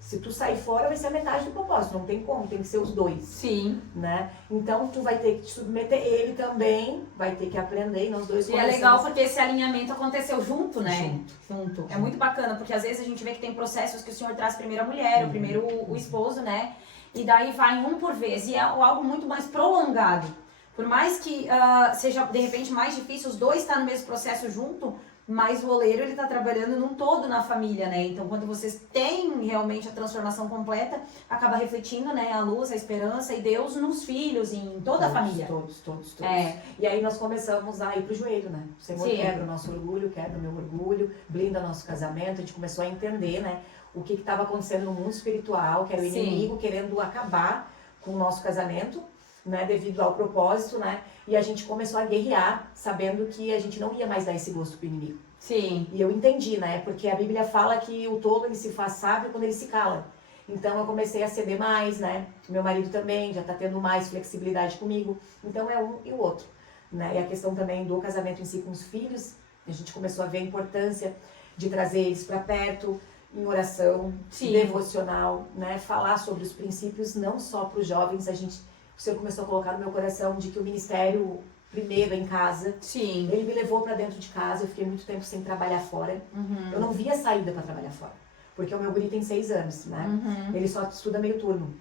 Se tu sair fora, vai ser a metade do propósito, não tem como, tem que ser os dois. Sim. Né? Então, tu vai ter que te submeter, ele também vai ter que aprender, e nós dois E é legal porque esse alinhamento aconteceu junto, né? Junto. É muito bacana, porque às vezes a gente vê que tem processos que o Senhor traz primeiro a mulher, o primeiro o esposo, né? E daí vai um por vez, e é algo muito mais prolongado. Por mais que seja, de repente, mais difícil, os dois estar no mesmo processo junto, mas o oleiro, ele tá trabalhando num todo na família, né? Então, quando vocês têm realmente a transformação completa, acaba refletindo, né? A luz, a esperança e Deus nos filhos, em toda a família. Todos. É. E aí nós começamos a ir pro joelho, né? O Senhor Sim. quebra o nosso orgulho, quebra o meu orgulho, blinda nosso casamento. A gente começou a entender, né? O que estava acontecendo no mundo espiritual, que era o inimigo querendo acabar com o nosso casamento, né? Devido ao propósito, né? E a gente começou a guerrear, sabendo que a gente não ia mais dar esse gosto pro inimigo. Sim. E eu entendi, né? Porque a Bíblia fala que o tolo, ele se faz sábio quando ele se cala. Então eu comecei a ceder mais, né? Meu marido também já tá tendo mais flexibilidade comigo. Então é um e o outro, né? E a questão também do casamento em si com os filhos, a gente começou a ver a importância de trazer eles para perto, em oração, devocional, né? Falar sobre os princípios, não só para os jovens, o Senhor começou a colocar no meu coração de que o ministério primeiro em casa. Sim. Ele me levou para dentro de casa, eu fiquei muito tempo sem trabalhar fora. Eu não via saída para trabalhar fora, porque o meu guri tem 6 anos, né? Ele só estuda meio turno.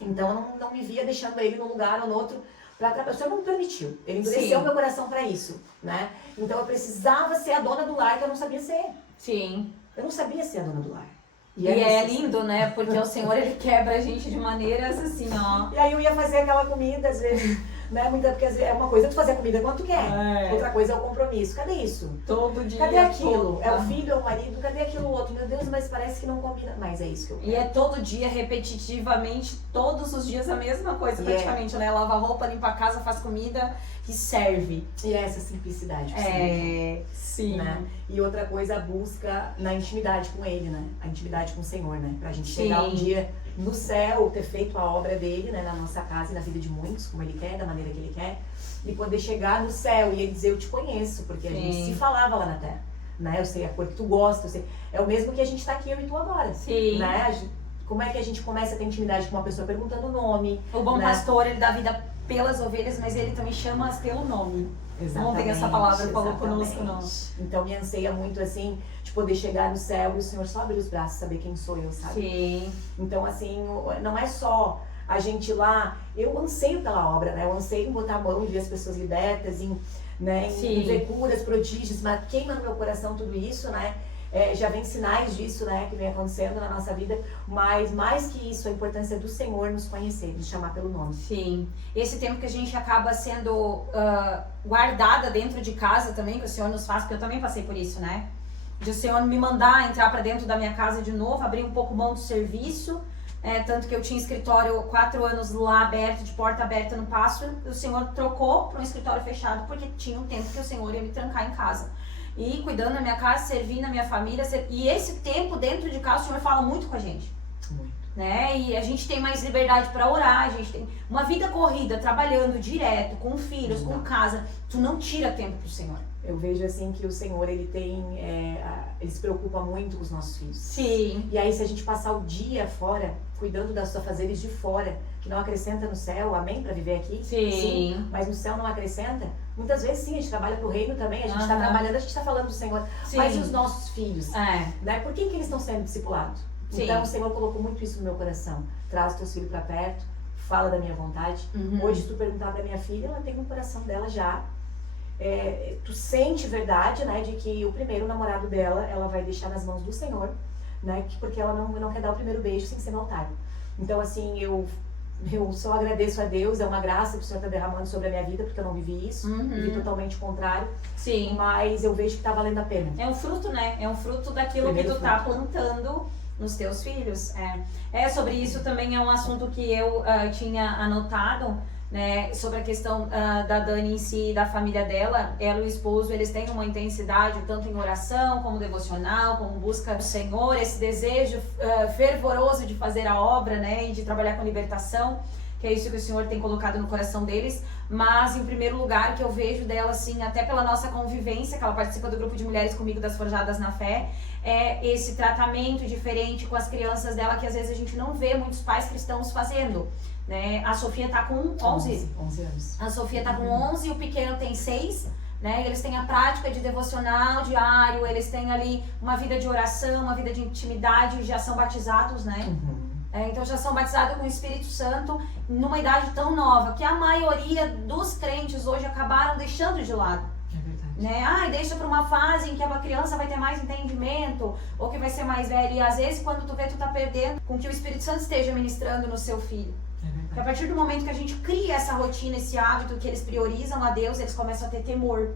Então eu não me via deixando ele num lugar ou no outro para trabalhar. O Senhor não me permitiu. Ele endureceu meu coração para isso, né? Então eu precisava ser a dona do lar que eu não sabia ser. Sim. Eu não sabia ser a dona do lar. E é lindo, né? Porque o Senhor, ele quebra a gente de maneiras assim, ó. E aí eu ia fazer aquela comida, às vezes, né? Porque às vezes é uma coisa tu fazer a comida quando tu quer. Outra coisa é o compromisso. Cadê isso? Todo dia. Cadê aquilo? É o filho, é o marido, cadê aquilo outro? Meu Deus, mas parece que não combina. Mas é isso que eu quero. E é todo dia, repetitivamente, todos os dias a mesma coisa, praticamente, né? Lava roupa, limpa a casa, faz comida e serve. E é essa simplicidade que sim. Né? E outra coisa, a busca na intimidade com ele, né? A intimidade com o Senhor, né? Pra gente chegar um dia no céu, ter feito a obra dele, né? Na nossa casa e na vida de muitos, como ele quer, da maneira que ele quer. E poder chegar no céu e ele dizer, eu te conheço, porque a gente se falava lá na terra. Né? Eu sei a cor que tu gosta, eu sei. É o mesmo que a gente tá aqui, eu e tu agora. Sim. Né? Como é que a gente começa a ter intimidade com uma pessoa perguntando o nome? O bom pastor, ele dá vida pelas ovelhas, mas ele também chama-as pelo nome. Exatamente. Ontem essa palavra falou conosco, não. Então me anseia muito assim, de poder chegar no céu e o Senhor só abrir os braços, saber quem sou eu, sabe? Sim. Então assim, não é só a gente ir lá, eu anseio pela obra, né? Eu anseio em botar a mão e ver as pessoas libertas, em ver curas, prodígios, mas queima no meu coração tudo isso, né? Já vem sinais disso, né, que vem acontecendo na nossa vida, mas mais que isso, a importância do Senhor nos conhecer, nos chamar pelo nome. Sim. Esse tempo que a gente acaba sendo guardada dentro de casa também, que o Senhor nos faz, porque eu também passei por isso, né? De o Senhor me mandar entrar para dentro da minha casa de novo, abrir um pouco mão do serviço, tanto que eu tinha escritório 4 anos lá aberto, de porta aberta no passo, o Senhor trocou para um escritório fechado, porque tinha um tempo que o Senhor ia me trancar em casa. E cuidando da minha casa, servindo a minha família. E esse tempo dentro de casa, o Senhor fala muito com a gente. Muito. né? E a gente tem mais liberdade para orar, a gente tem uma vida corrida, trabalhando direto, com filhos, com casa. Tu não tira tempo pro Senhor. Eu vejo assim que o Senhor, ele se preocupa muito com os nossos filhos. Sim. E aí se a gente passar o dia fora, cuidando das suas afazeres de fora, que não acrescenta no céu, amém? Para viver aqui? Sim. Mas no céu não acrescenta. Muitas vezes sim, a gente trabalha pro reino também, a gente está trabalhando, a gente está falando do Senhor. Sim. Mas e os nossos filhos? Né? Por que eles estão sendo discipulados? Sim. Então o Senhor colocou muito isso no meu coração. Traz os teus filhos para perto, fala da minha vontade. Hoje, se tu perguntar pra minha filha, ela tem no coração dela já. Tu sente verdade, né, de que o primeiro namorado dela, ela vai deixar nas mãos do Senhor, né, porque ela não quer dar o primeiro beijo sem ser no altar. Então, assim, eu só agradeço a Deus, é uma graça que o Senhor está derramando sobre a minha vida, porque eu não vivi isso, vivi totalmente o contrário. Sim. Mas eu vejo que tá valendo a pena. É um fruto, né? É um fruto daquilo que tu tá plantando nos teus filhos. Sobre isso também é um assunto que eu tinha anotado, né, sobre a questão da Dani em si, da família dela. Ela e o esposo, eles têm uma intensidade tanto em oração, como devocional, como busca do Senhor, esse desejo fervoroso de fazer a obra, né, e de trabalhar com libertação, que é isso que o Senhor tem colocado no coração deles. Mas, em primeiro lugar, que eu vejo dela, assim, até pela nossa convivência, que ela participa do grupo de mulheres comigo das Forjadas na Fé, é esse tratamento diferente com as crianças dela, que às vezes a gente não vê muitos pais cristãos fazendo. Né? A Sofia tá com 11 anos. A Sofia tá com 11 e o pequeno tem 6, né? Eles têm a prática de devocional diário, eles têm ali uma vida de oração, uma vida de intimidade, já são batizados, né? Então já são batizados com o Espírito Santo numa idade tão nova, que a maioria dos crentes hoje acabaram deixando de lado. Né? Deixa pra uma fase em que a criança vai ter mais entendimento, ou que vai ser mais velha, e às vezes quando tu vê, tu tá perdendo com que o Espírito Santo esteja ministrando no seu filho. Porque a partir do momento que a gente cria essa rotina, esse hábito, que eles priorizam a Deus, eles começam a ter temor.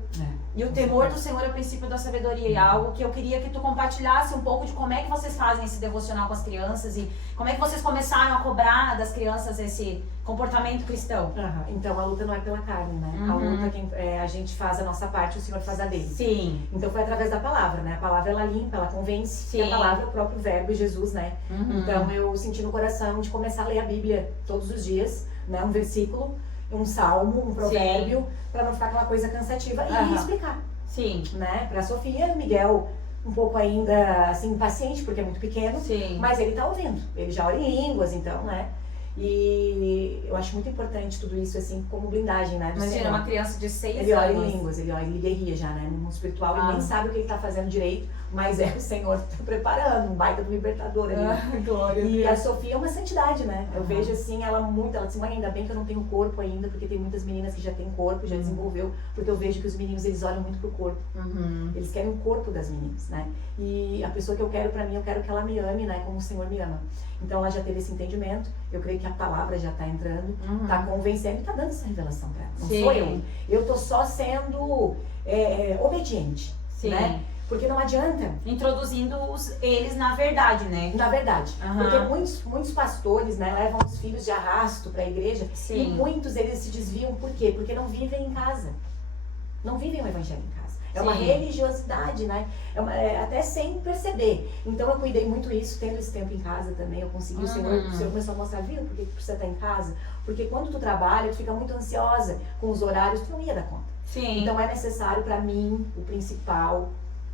E o temor do Senhor é o princípio da sabedoria. E é algo que eu queria que tu compartilhasse um pouco de como é que vocês fazem esse devocional com as crianças e como é que vocês começaram a cobrar das crianças esse comportamento cristão. Então a luta não é pela carne, né? A luta, a gente faz a nossa parte, o Senhor faz a dele. Sim. Então foi através da palavra, né? A palavra, ela limpa, ela convence. Sim. E a palavra é o próprio verbo, Jesus, né? Então eu senti no coração de começar a ler a Bíblia todos os dias, né? Um versículo, um salmo, um provérbio, para não ficar aquela coisa cansativa e explicar. Sim. Né? Pra Sofia, Miguel um pouco ainda, assim, impaciente, porque é muito pequeno. Sim. Mas ele tá ouvindo. Ele já ora em línguas, então, né? E eu acho muito importante tudo isso, assim, como blindagem, né? Imagina, uma criança de 6 anos. Ele ora em línguas, ele guerria já, né? No mundo espiritual, ele nem sabe o que ele tá fazendo direito, mas o Senhor tá preparando, um baita do libertador ali. Glória e a Sofia é uma santidade, né? Eu vejo, assim, ela disse, mãe, ainda bem que eu não tenho corpo ainda, porque tem muitas meninas que já têm corpo, já desenvolveu, porque eu vejo que os meninos, eles olham muito pro corpo. Eles querem o corpo das meninas, né? E a pessoa que eu quero pra mim, eu quero que ela me ame, né? Como o Senhor me ama. Então ela já teve esse entendimento, eu creio que a palavra já tá entrando, tá convencendo e tá dando essa revelação pra ela. Não sou eu. Eu tô só sendo obediente, né? Porque não adianta. Introduzindo eles na verdade, né? Na verdade. Porque muitos pastores, né, levam os filhos de arrasto pra igreja. Sim. E muitos eles se desviam, por quê? Porque não vivem em casa. Não vivem o evangelho em casa. É uma religiosidade, né? Até sem perceber. Então eu cuidei muito isso, tendo esse tempo em casa também. Eu consegui, o Senhor começou a mostrar, viu, por que precisa estar em casa? Porque quando tu trabalha, tu fica muito ansiosa com os horários, tu não ia dar conta. Sim. Então é necessário pra mim, o principal,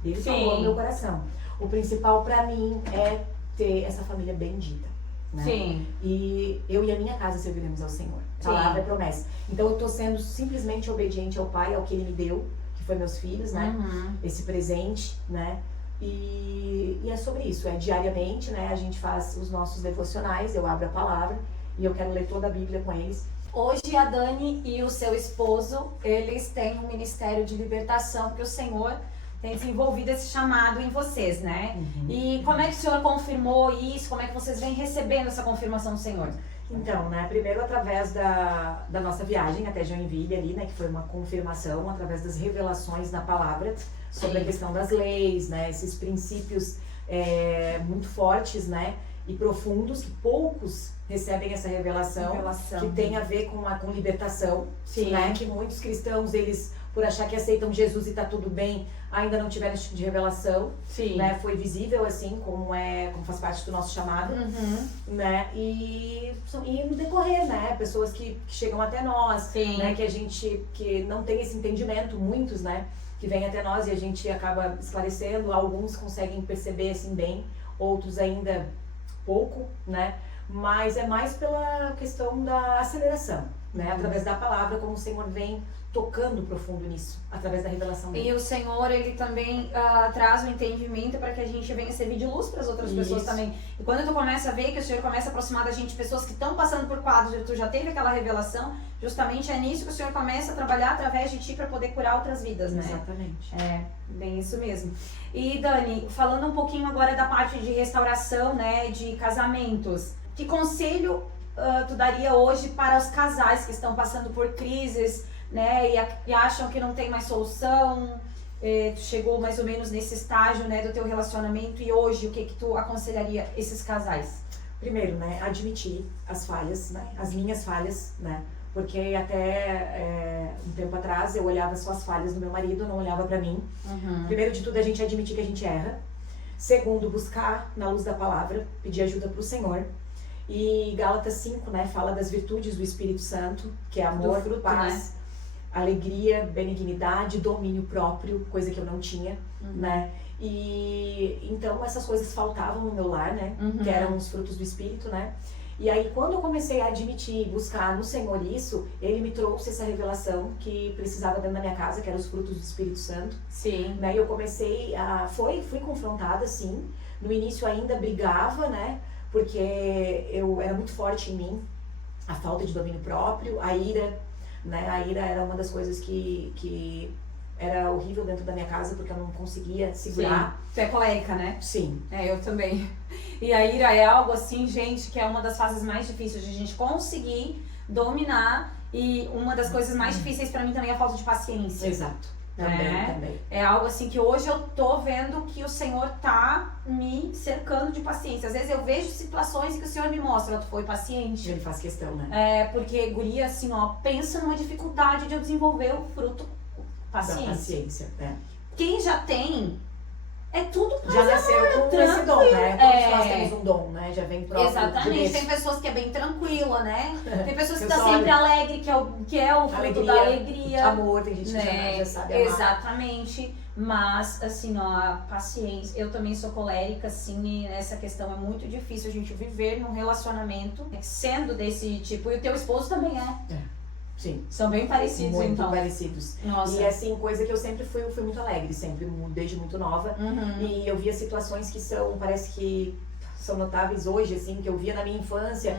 Ele falou no meu coração, o principal pra mim é ter essa família bendita. Né? Sim. E eu e a minha casa serviremos ao Senhor. Palavra é promessa. Então eu tô sendo simplesmente obediente ao Pai, ao que Ele me deu, foi meus filhos, né? Esse presente, né? E é sobre isso, diariamente, né? A gente faz os nossos devocionais, eu abro a palavra e eu quero ler toda a Bíblia com eles. Hoje a Dani e o seu esposo, eles têm um ministério de libertação que o Senhor tem desenvolvido esse chamado em vocês, né? E como é que o Senhor confirmou isso? Como é que vocês vêm recebendo essa confirmação do Senhor? Então, né, primeiro através da nossa viagem até Joinville ali, né, que foi uma confirmação através das revelações na palavra sobre a questão das leis, né, esses princípios muito fortes, né, e profundos, que poucos recebem essa revelação. Que tem a ver com libertação, né? Que muitos cristãos, eles, por achar que aceitam Jesus e tá tudo bem, ainda não tiveram esse tipo de revelação, né? Foi visível, assim, como faz parte do nosso chamado, né? E no decorrer, né? Pessoas que chegam até nós, né? Que não tem esse entendimento, muitos, né? Que vêm até nós e a gente acaba esclarecendo. Alguns conseguem perceber, assim, bem, outros ainda pouco, né? Mas é mais pela questão da aceleração, né? Através da palavra, como o Senhor vem tocando profundo nisso, através da revelação dele. E o Senhor, ele também traz o entendimento para que a gente venha servir de luz para as outras pessoas também. E quando tu começa a ver que o Senhor começa a aproximar da gente pessoas que estão passando por quadros e tu já teve aquela revelação, justamente é nisso que o Senhor começa a trabalhar através de ti para poder curar outras vidas, né? Exatamente. É, bem isso mesmo. E Dani, falando um pouquinho agora da parte de restauração, né, de casamentos, que conselho tu daria hoje para os casais que estão passando por crises, né, e acham que não tem mais solução? Tu chegou mais ou menos nesse estágio, né, do teu relacionamento, e hoje o que tu aconselharia esses casais? Primeiro, né, admitir as falhas, né, as minhas falhas, né, porque até um tempo atrás eu olhava só as falhas do meu marido, eu não olhava pra mim. Primeiro de tudo, a gente admitir que a gente erra. Segundo, buscar na luz da palavra, pedir ajuda pro Senhor. E Gálatas 5, né, fala das virtudes do Espírito Santo, que é amor, fruto, paz, né? Alegria, benignidade, domínio próprio, coisa que eu não tinha, né? E então essas coisas faltavam no meu lar, né? Que eram os frutos do Espírito, né? E aí quando eu comecei a admitir, buscar no Senhor isso, Ele me trouxe essa revelação que precisava dentro da minha casa, que eram os frutos do Espírito Santo. Né? E eu comecei fui confrontada, sim. No início ainda brigava, né? Porque eu era muito forte em mim, a falta de domínio próprio, a ira, né? A ira era uma das coisas que era horrível dentro da minha casa, porque eu não conseguia segurar. Tu é colérica, né? Sim. Eu também. E a ira é algo assim, gente, que é uma das fases mais difíceis de a gente conseguir dominar, e uma das coisas mais difíceis pra mim também é a falta de paciência. Exato. Também. É algo assim que hoje eu tô vendo que o Senhor tá me cercando de paciência. Às vezes eu vejo situações que o Senhor me mostra, tu foi paciente. Ele faz questão, né? Porque, guria, assim, ó, pensa numa dificuldade de eu desenvolver o fruto paciência. Da paciência, né? Quem já tem, é tudo já nasceu com esse dom, né? Todos nós temos um dom, né? Já vem próprio. Exatamente. Tem pessoas que é bem tranquila, né? Tem pessoas que estão sempre alegre, que é o fruto da alegria. Amor, tem gente que já sabe amar. Exatamente. Mas, assim, ó, a paciência. Eu também sou colérica, assim, e nessa questão é muito difícil a gente viver num relacionamento sendo desse tipo. E o teu esposo também é. Sim. São bem parecidos, muito então. Muito parecidos. Nossa. E assim, coisa que eu sempre fui muito alegre, sempre, desde muito nova. E eu via situações que parece que são notáveis hoje, assim, que eu via na minha infância,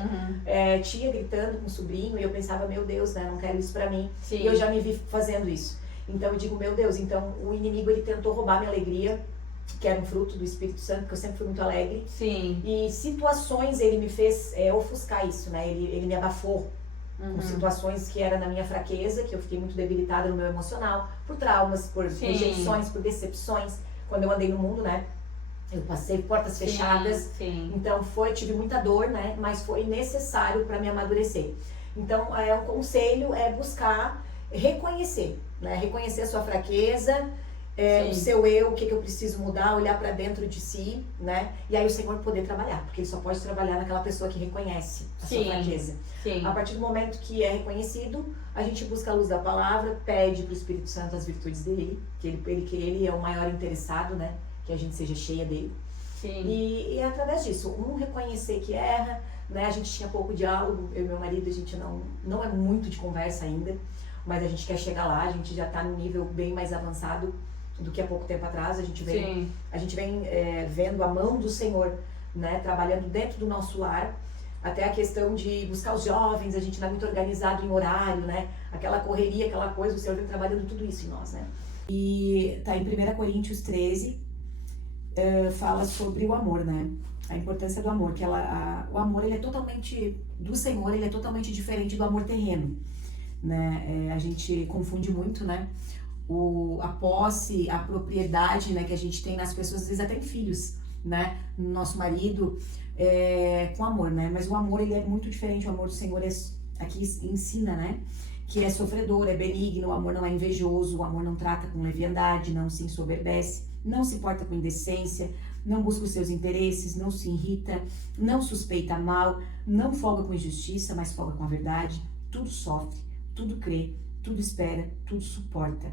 tia gritando com o sobrinho, e eu pensava, meu Deus, né, não quero isso pra mim. Sim. E eu já me vi fazendo isso. Então eu digo, meu Deus, então o inimigo, ele tentou roubar minha alegria, que era um fruto do Espírito Santo, porque eu sempre fui muito alegre. Sim. E situações ele me fez ofuscar isso, né, ele me abafou. Com situações que era na minha fraqueza, que eu fiquei muito debilitada no meu emocional, por traumas, por rejeições, por decepções. Quando eu andei no mundo, né, eu passei portas fechadas. Então tive muita dor, né, mas foi necessário para me amadurecer. Então, um conselho é buscar reconhecer, né, reconhecer a sua fraqueza, o seu eu, o que eu preciso mudar, olhar para dentro de si, né? E aí o Senhor poder trabalhar, porque Ele só pode trabalhar naquela pessoa que reconhece a sua fraqueza. A partir do momento que é reconhecido, a gente busca a luz da palavra, pede para o Espírito Santo as virtudes dele, que ele é o maior interessado, né? Que a gente seja cheia dele. E é através disso, reconhecer que erra, né? A gente tinha pouco diálogo, eu e meu marido, a gente não é muito de conversa ainda, mas a gente quer chegar lá, a gente já está num nível bem mais avançado do que há pouco tempo atrás. A gente vem vendo a mão do Senhor, né, trabalhando dentro do nosso lar, até a questão de buscar os jovens. A gente não é muito organizado em horário, né, aquela correria, aquela coisa, o Senhor vem trabalhando tudo isso em nós, né. E tá em 1 Coríntios 13, fala sobre o amor, né, a importância do amor, que o amor, ele é totalmente, do Senhor, ele é totalmente diferente do amor terreno, né. A gente confunde muito, né, a posse, a propriedade, né, que a gente tem nas pessoas, às vezes até em filhos, né, no nosso marido, com amor, né? Mas o amor, ele é muito diferente. O amor do Senhor aqui ensina, né? Que é sofredor, é benigno, o amor não é invejoso, o amor não trata com leviandade, não se ensoberbece, não se porta com indecência, não busca os seus interesses, não se irrita, não suspeita mal, não folga com injustiça, mas folga com a verdade, tudo sofre, tudo crê, tudo espera, tudo suporta.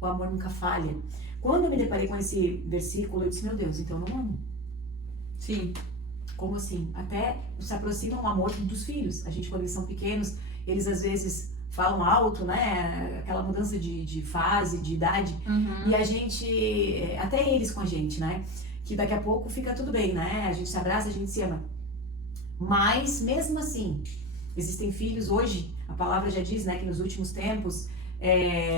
O amor nunca falha. Quando eu me deparei com esse versículo, eu disse, meu Deus, então eu não amo. Sim. Como assim? Até se aproxima um amor dos filhos. A gente, quando eles são pequenos, eles às vezes falam alto, né? Aquela mudança de fase, de idade. Uhum. E a gente, até eles com a gente, né? Que daqui a pouco fica tudo bem, né? A gente se abraça, a gente se ama. Mas, mesmo assim, existem filhos hoje, a palavra já diz, né? Que nos últimos tempos...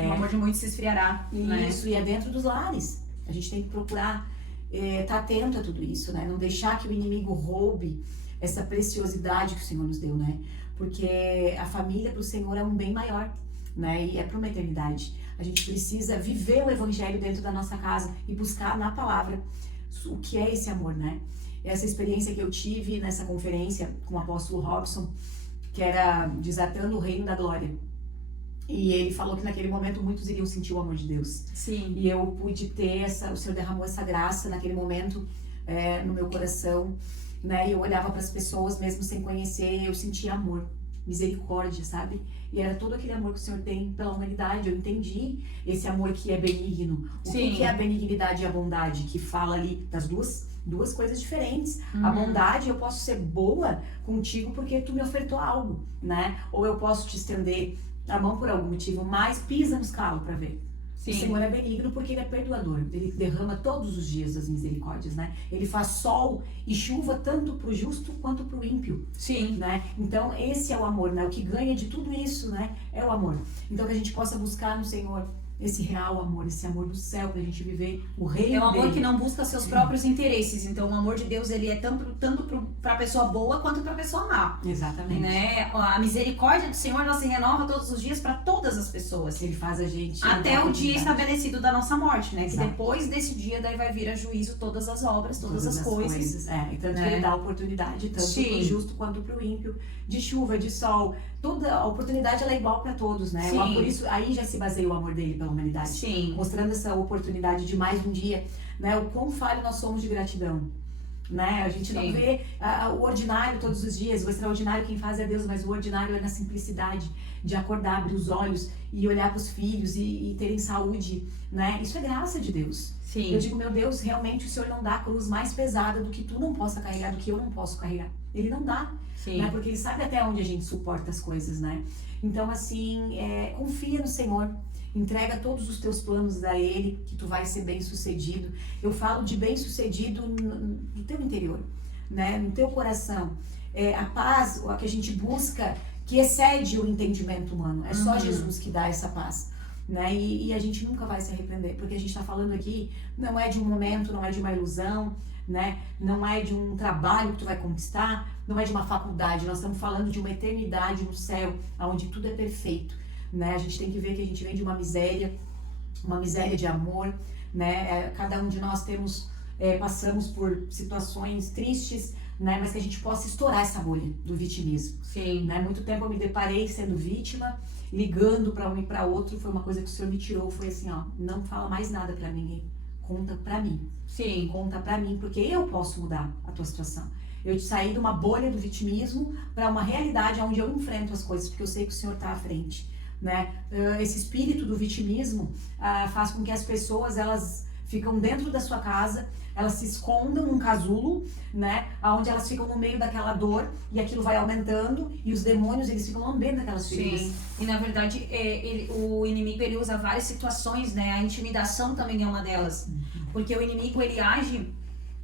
O amor de muitos se esfriará. Isso, né? E é dentro dos lares. A gente tem que procurar estar atento a tudo isso, né? Não deixar que o inimigo roube essa preciosidade que o Senhor nos deu, né? Porque a família para o Senhor é um bem maior, né? E é para uma eternidade. A gente precisa viver o evangelho dentro da nossa casa e buscar na palavra o que é esse amor, né? Essa experiência que eu tive nessa conferência com o apóstolo Robson, que era Desatando o Reino da Glória. E ele falou que naquele momento muitos iriam sentir o amor de Deus. Sim. E eu pude ter o Senhor derramou essa graça naquele momento no meu coração, né? E eu olhava para as pessoas mesmo sem conhecer, eu sentia amor, misericórdia, sabe? E era todo aquele amor que o Senhor tem pela humanidade. Eu entendi esse amor que é benigno. O que é a benignidade e a bondade? Que fala ali das duas coisas diferentes. Uhum. A bondade, eu posso ser boa contigo porque tu me ofertou algo, né? Ou eu posso te estender a mão por algum motivo, mas pisa nos calos para ver. Sim. O Senhor é benigno porque Ele é perdoador. Ele derrama todos os dias as misericórdias, né? Ele faz sol e chuva tanto para o justo quanto para o ímpio. Sim. Né? Então, esse é o amor, né? O que ganha de tudo isso, né? É o amor. Então, que a gente possa buscar no Senhor esse real amor, esse amor do céu pra gente viver o reino É um amor dele. que não busca seus próprios interesses. Então, o amor de Deus, ele é tanto pra pessoa boa quanto pra pessoa má. Exatamente. Né? A misericórdia do Senhor, ela se renova todos os dias para todas as pessoas. Ele faz a gente... Até o dia estabelecido da nossa morte, né? Exato. Que depois desse dia, daí vai vir a juízo todas as obras, todas as coisas. E tanto que ele dá oportunidade, tanto pro justo quanto pro ímpio, de chuva, de sol. Toda a oportunidade, ela é igual para todos, né? Por isso, aí já se baseia o amor dele pela humanidade. Sim. Mostrando essa oportunidade de mais um dia, né? O quão falho nós somos de gratidão, né? A gente não vê o ordinário todos os dias. O extraordinário quem faz é Deus, mas o ordinário é na simplicidade de acordar, abrir os olhos e olhar para os filhos e terem saúde, né? Isso é graça de Deus. Sim. Eu digo, meu Deus, realmente o Senhor não dá a cruz mais pesada do que tu não possa carregar, do que eu não posso carregar. Ele não dá. Sim. Né? Porque Ele sabe até onde a gente suporta as coisas, né? Então, assim, confia no Senhor. Entrega todos os teus planos a Ele, que tu vai ser bem sucedido. Eu falo de bem sucedido no teu interior, né? No teu coração. A paz, a que a gente busca, que excede o entendimento humano. É só Jesus que dá essa paz. Né? E a gente nunca vai se arrepender, porque a gente está falando aqui, não é de um momento, não é de uma ilusão, né? Não é de um trabalho que tu vai conquistar, não é de uma faculdade, nós estamos falando de uma eternidade no céu, onde tudo é perfeito, né? A gente tem que ver que a gente vem de uma miséria de amor, né? Cada um de nós passamos por situações tristes, né? Mas que a gente possa estourar essa bolha do vitimismo. Sim. Né? Muito tempo eu me deparei sendo vítima, ligando para um e para outro, foi uma coisa que o Senhor me tirou, foi assim, ó, não fala mais nada para ninguém, conta para mim. Sim. Conta para mim, porque eu posso mudar a tua situação. Eu saí de uma bolha do vitimismo para uma realidade onde eu enfrento as coisas, porque eu sei que o Senhor está à frente, né? Esse espírito do vitimismo faz com que as pessoas, elas ficam dentro da sua casa, elas se escondam num casulo, né? Onde elas ficam no meio daquela dor e aquilo vai aumentando e os demônios, eles ficam lambendo aquelas feridas. Sim. E na verdade, o inimigo, ele usa várias situações, né? A intimidação também é uma delas. Porque o inimigo, ele age...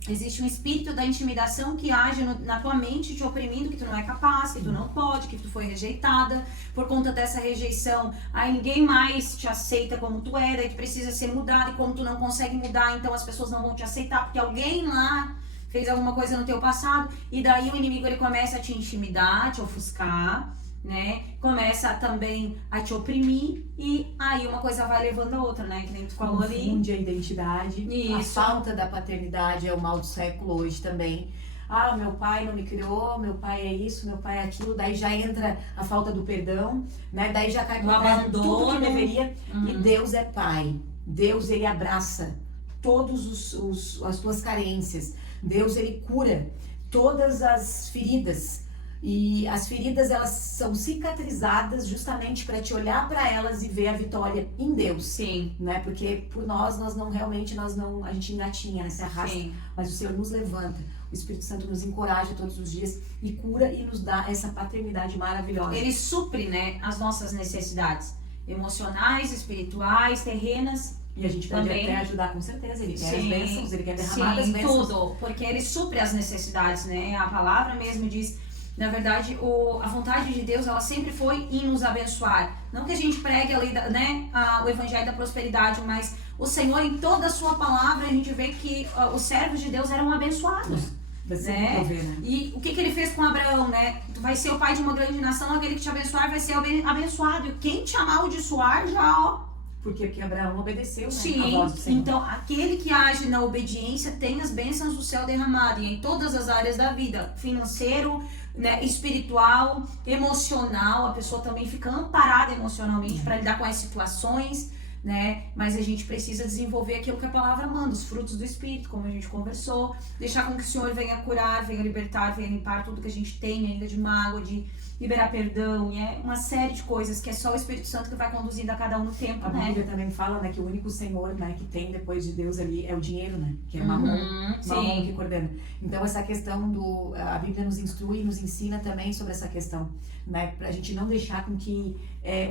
Existe um espírito da intimidação que age na tua mente, te oprimindo, que tu não é capaz, que tu não pode, que tu foi rejeitada. Por conta dessa rejeição, aí ninguém mais te aceita como tu é, daí tu precisa ser mudado, e como tu não consegue mudar, então as pessoas não vão te aceitar, porque alguém lá fez alguma coisa no teu passado. E daí o inimigo, ele começa a te intimidar, te ofuscar, né? Começa também a te oprimir e aí uma coisa vai levando a outra, né? Que nem tu falou ali. Confunde a identidade. Isso. A falta da paternidade é o mal do século hoje também. Ah, meu pai não me criou, meu pai é isso, meu pai é aquilo. Daí já entra a falta do perdão, né? Daí já cai por trás tudo que deveria. E Deus é pai. Deus, ele abraça todas as tuas carências. Deus, ele cura todas as feridas. E as feridas, elas são cicatrizadas justamente para te olhar para elas e ver a vitória em Deus. Sim. Né? Porque por nós não realmente, a gente engatinha, né? Se arrasta. Sim. Mas o Senhor nos levanta. O Espírito Santo nos encoraja todos os dias e cura e nos dá essa paternidade maravilhosa. Ele supre, né, as nossas necessidades emocionais, espirituais, terrenas. E a gente pode até ajudar, com certeza. Ele quer as bênçãos, ele quer derramar as sim, bênçãos. tudo, porque ele supre as necessidades, né? A palavra mesmo diz, na verdade, a vontade de Deus, ela sempre foi em nos abençoar. Não que a gente pregue ali, né, o evangelho da prosperidade, mas o Senhor, em toda a sua palavra, a gente vê que os servos de Deus eram abençoados. Né? E o que ele fez com Abraão, né? Tu vai ser o pai de uma grande nação, aquele que te abençoar vai ser abençoado. E quem te amaldiçoar já, ó. Porque Abraão obedeceu, né? Sim, a voz do Senhor. Então aquele que age na obediência tem as bênçãos do céu derramado em todas as áreas da vida, financeiro, né, espiritual, emocional. A pessoa também fica amparada emocionalmente para lidar com as situações, né? Mas a gente precisa desenvolver aquilo que a palavra manda, os frutos do Espírito, como a gente conversou, deixar com que o Senhor venha curar, venha libertar, venha limpar tudo que a gente tem ainda de mágoa, de liberar perdão, e é uma série de coisas que é só o Espírito Santo que vai conduzindo a cada um no tempo, né? A Bíblia também fala, né, que o único Senhor, né, que tem depois de Deus ali é o dinheiro, né? Que é mamon que coordena. Então essa questão a Bíblia nos instrui e nos ensina também sobre essa questão, né? Pra gente não deixar com que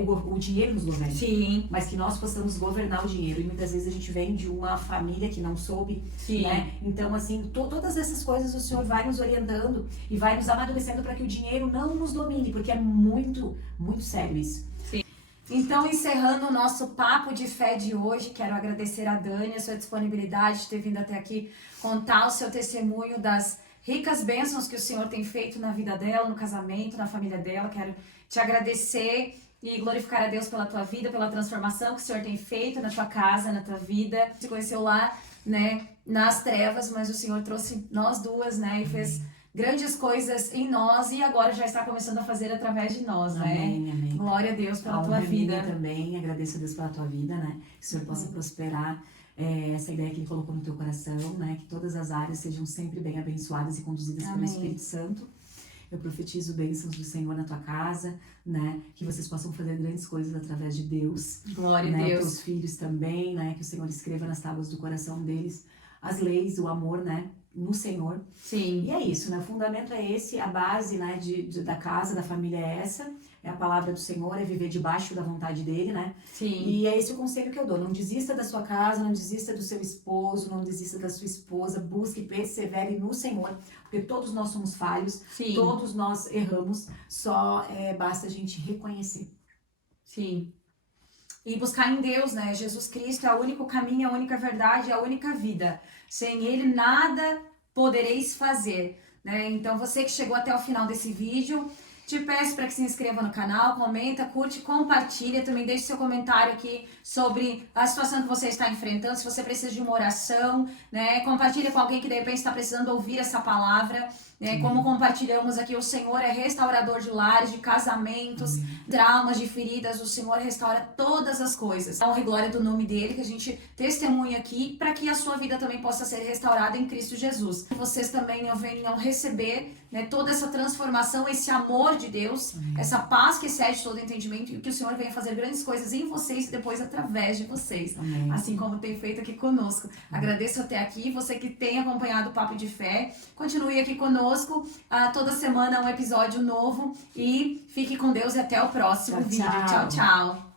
o dinheiro nos governe. Sim. Mas que nós possamos governar o dinheiro. E muitas vezes a gente vem de uma família que não soube, né? Então, assim, todas essas coisas o Senhor vai nos orientando e vai nos amadurecendo para que o dinheiro não nos domine, porque é muito, muito sério isso. Sim. Então, encerrando o nosso papo de fé de hoje, quero agradecer a Dani a sua disponibilidade de ter vindo até aqui contar o seu testemunho das ricas bênçãos que o Senhor tem feito na vida dela, no casamento, na família dela. Quero te agradecer e glorificar a Deus pela tua vida, pela transformação que o Senhor tem feito na tua casa, na tua vida. Você conheceu lá, né, nas trevas, mas o Senhor trouxe nós duas, né, e fez grandes coisas em nós e agora já está começando a fazer através de nós, né? Amém, amém. Glória a Deus pela tua vida. Também, agradeço a Deus pela tua vida, né? Que o Senhor possa prosperar essa ideia que Ele colocou no teu coração, né? Que todas as áreas sejam sempre bem abençoadas e conduzidas pelo Espírito Santo. Eu profetizo bênçãos do Senhor na tua casa, né? Que vocês possam fazer grandes coisas através de Deus. Glória a Deus. Os teus filhos também, né? Que o Senhor escreva nas tábuas do coração deles as leis, o amor, né? No Senhor. Sim. E é isso, né? O fundamento é esse, a base, né? Da casa, da família é essa. É a palavra do Senhor, é viver debaixo da vontade dele, né? Sim. E é esse o conselho que eu dou. Não desista da sua casa, não desista do seu esposo, não desista da sua esposa. Busque e persevere no Senhor, porque todos nós somos falhos, Sim. Todos nós erramos, só basta a gente reconhecer. Sim. E buscar em Deus, né? Jesus Cristo é o único caminho, a única verdade, a única vida. Sem Ele nada podereis fazer, né? Então você que chegou até o final desse vídeo, te peço para que se inscreva no canal, comenta, curte, compartilha, também deixe seu comentário aqui sobre a situação que você está enfrentando, se você precisa de uma oração, né? Compartilha com alguém que de repente está precisando ouvir essa palavra, né? Como compartilhamos aqui, o Senhor é restaurador de lares, de casamentos, traumas, de feridas, o Senhor restaura todas as coisas. A honra e glória do nome dele que a gente testemunha aqui, para que a sua vida também possa ser restaurada em Cristo Jesus. Que vocês também venham receber, né, toda essa transformação, esse amor de Deus, essa paz que excede todo entendimento, e que o Senhor venha fazer grandes coisas em vocês e depois através de vocês. Amém. Assim como tem feito aqui conosco. Agradeço até aqui, você que tem acompanhado o Papo de Fé, continue aqui conosco, toda semana um episódio novo, e fique com Deus e até o próximo vídeo. Tchau, tchau.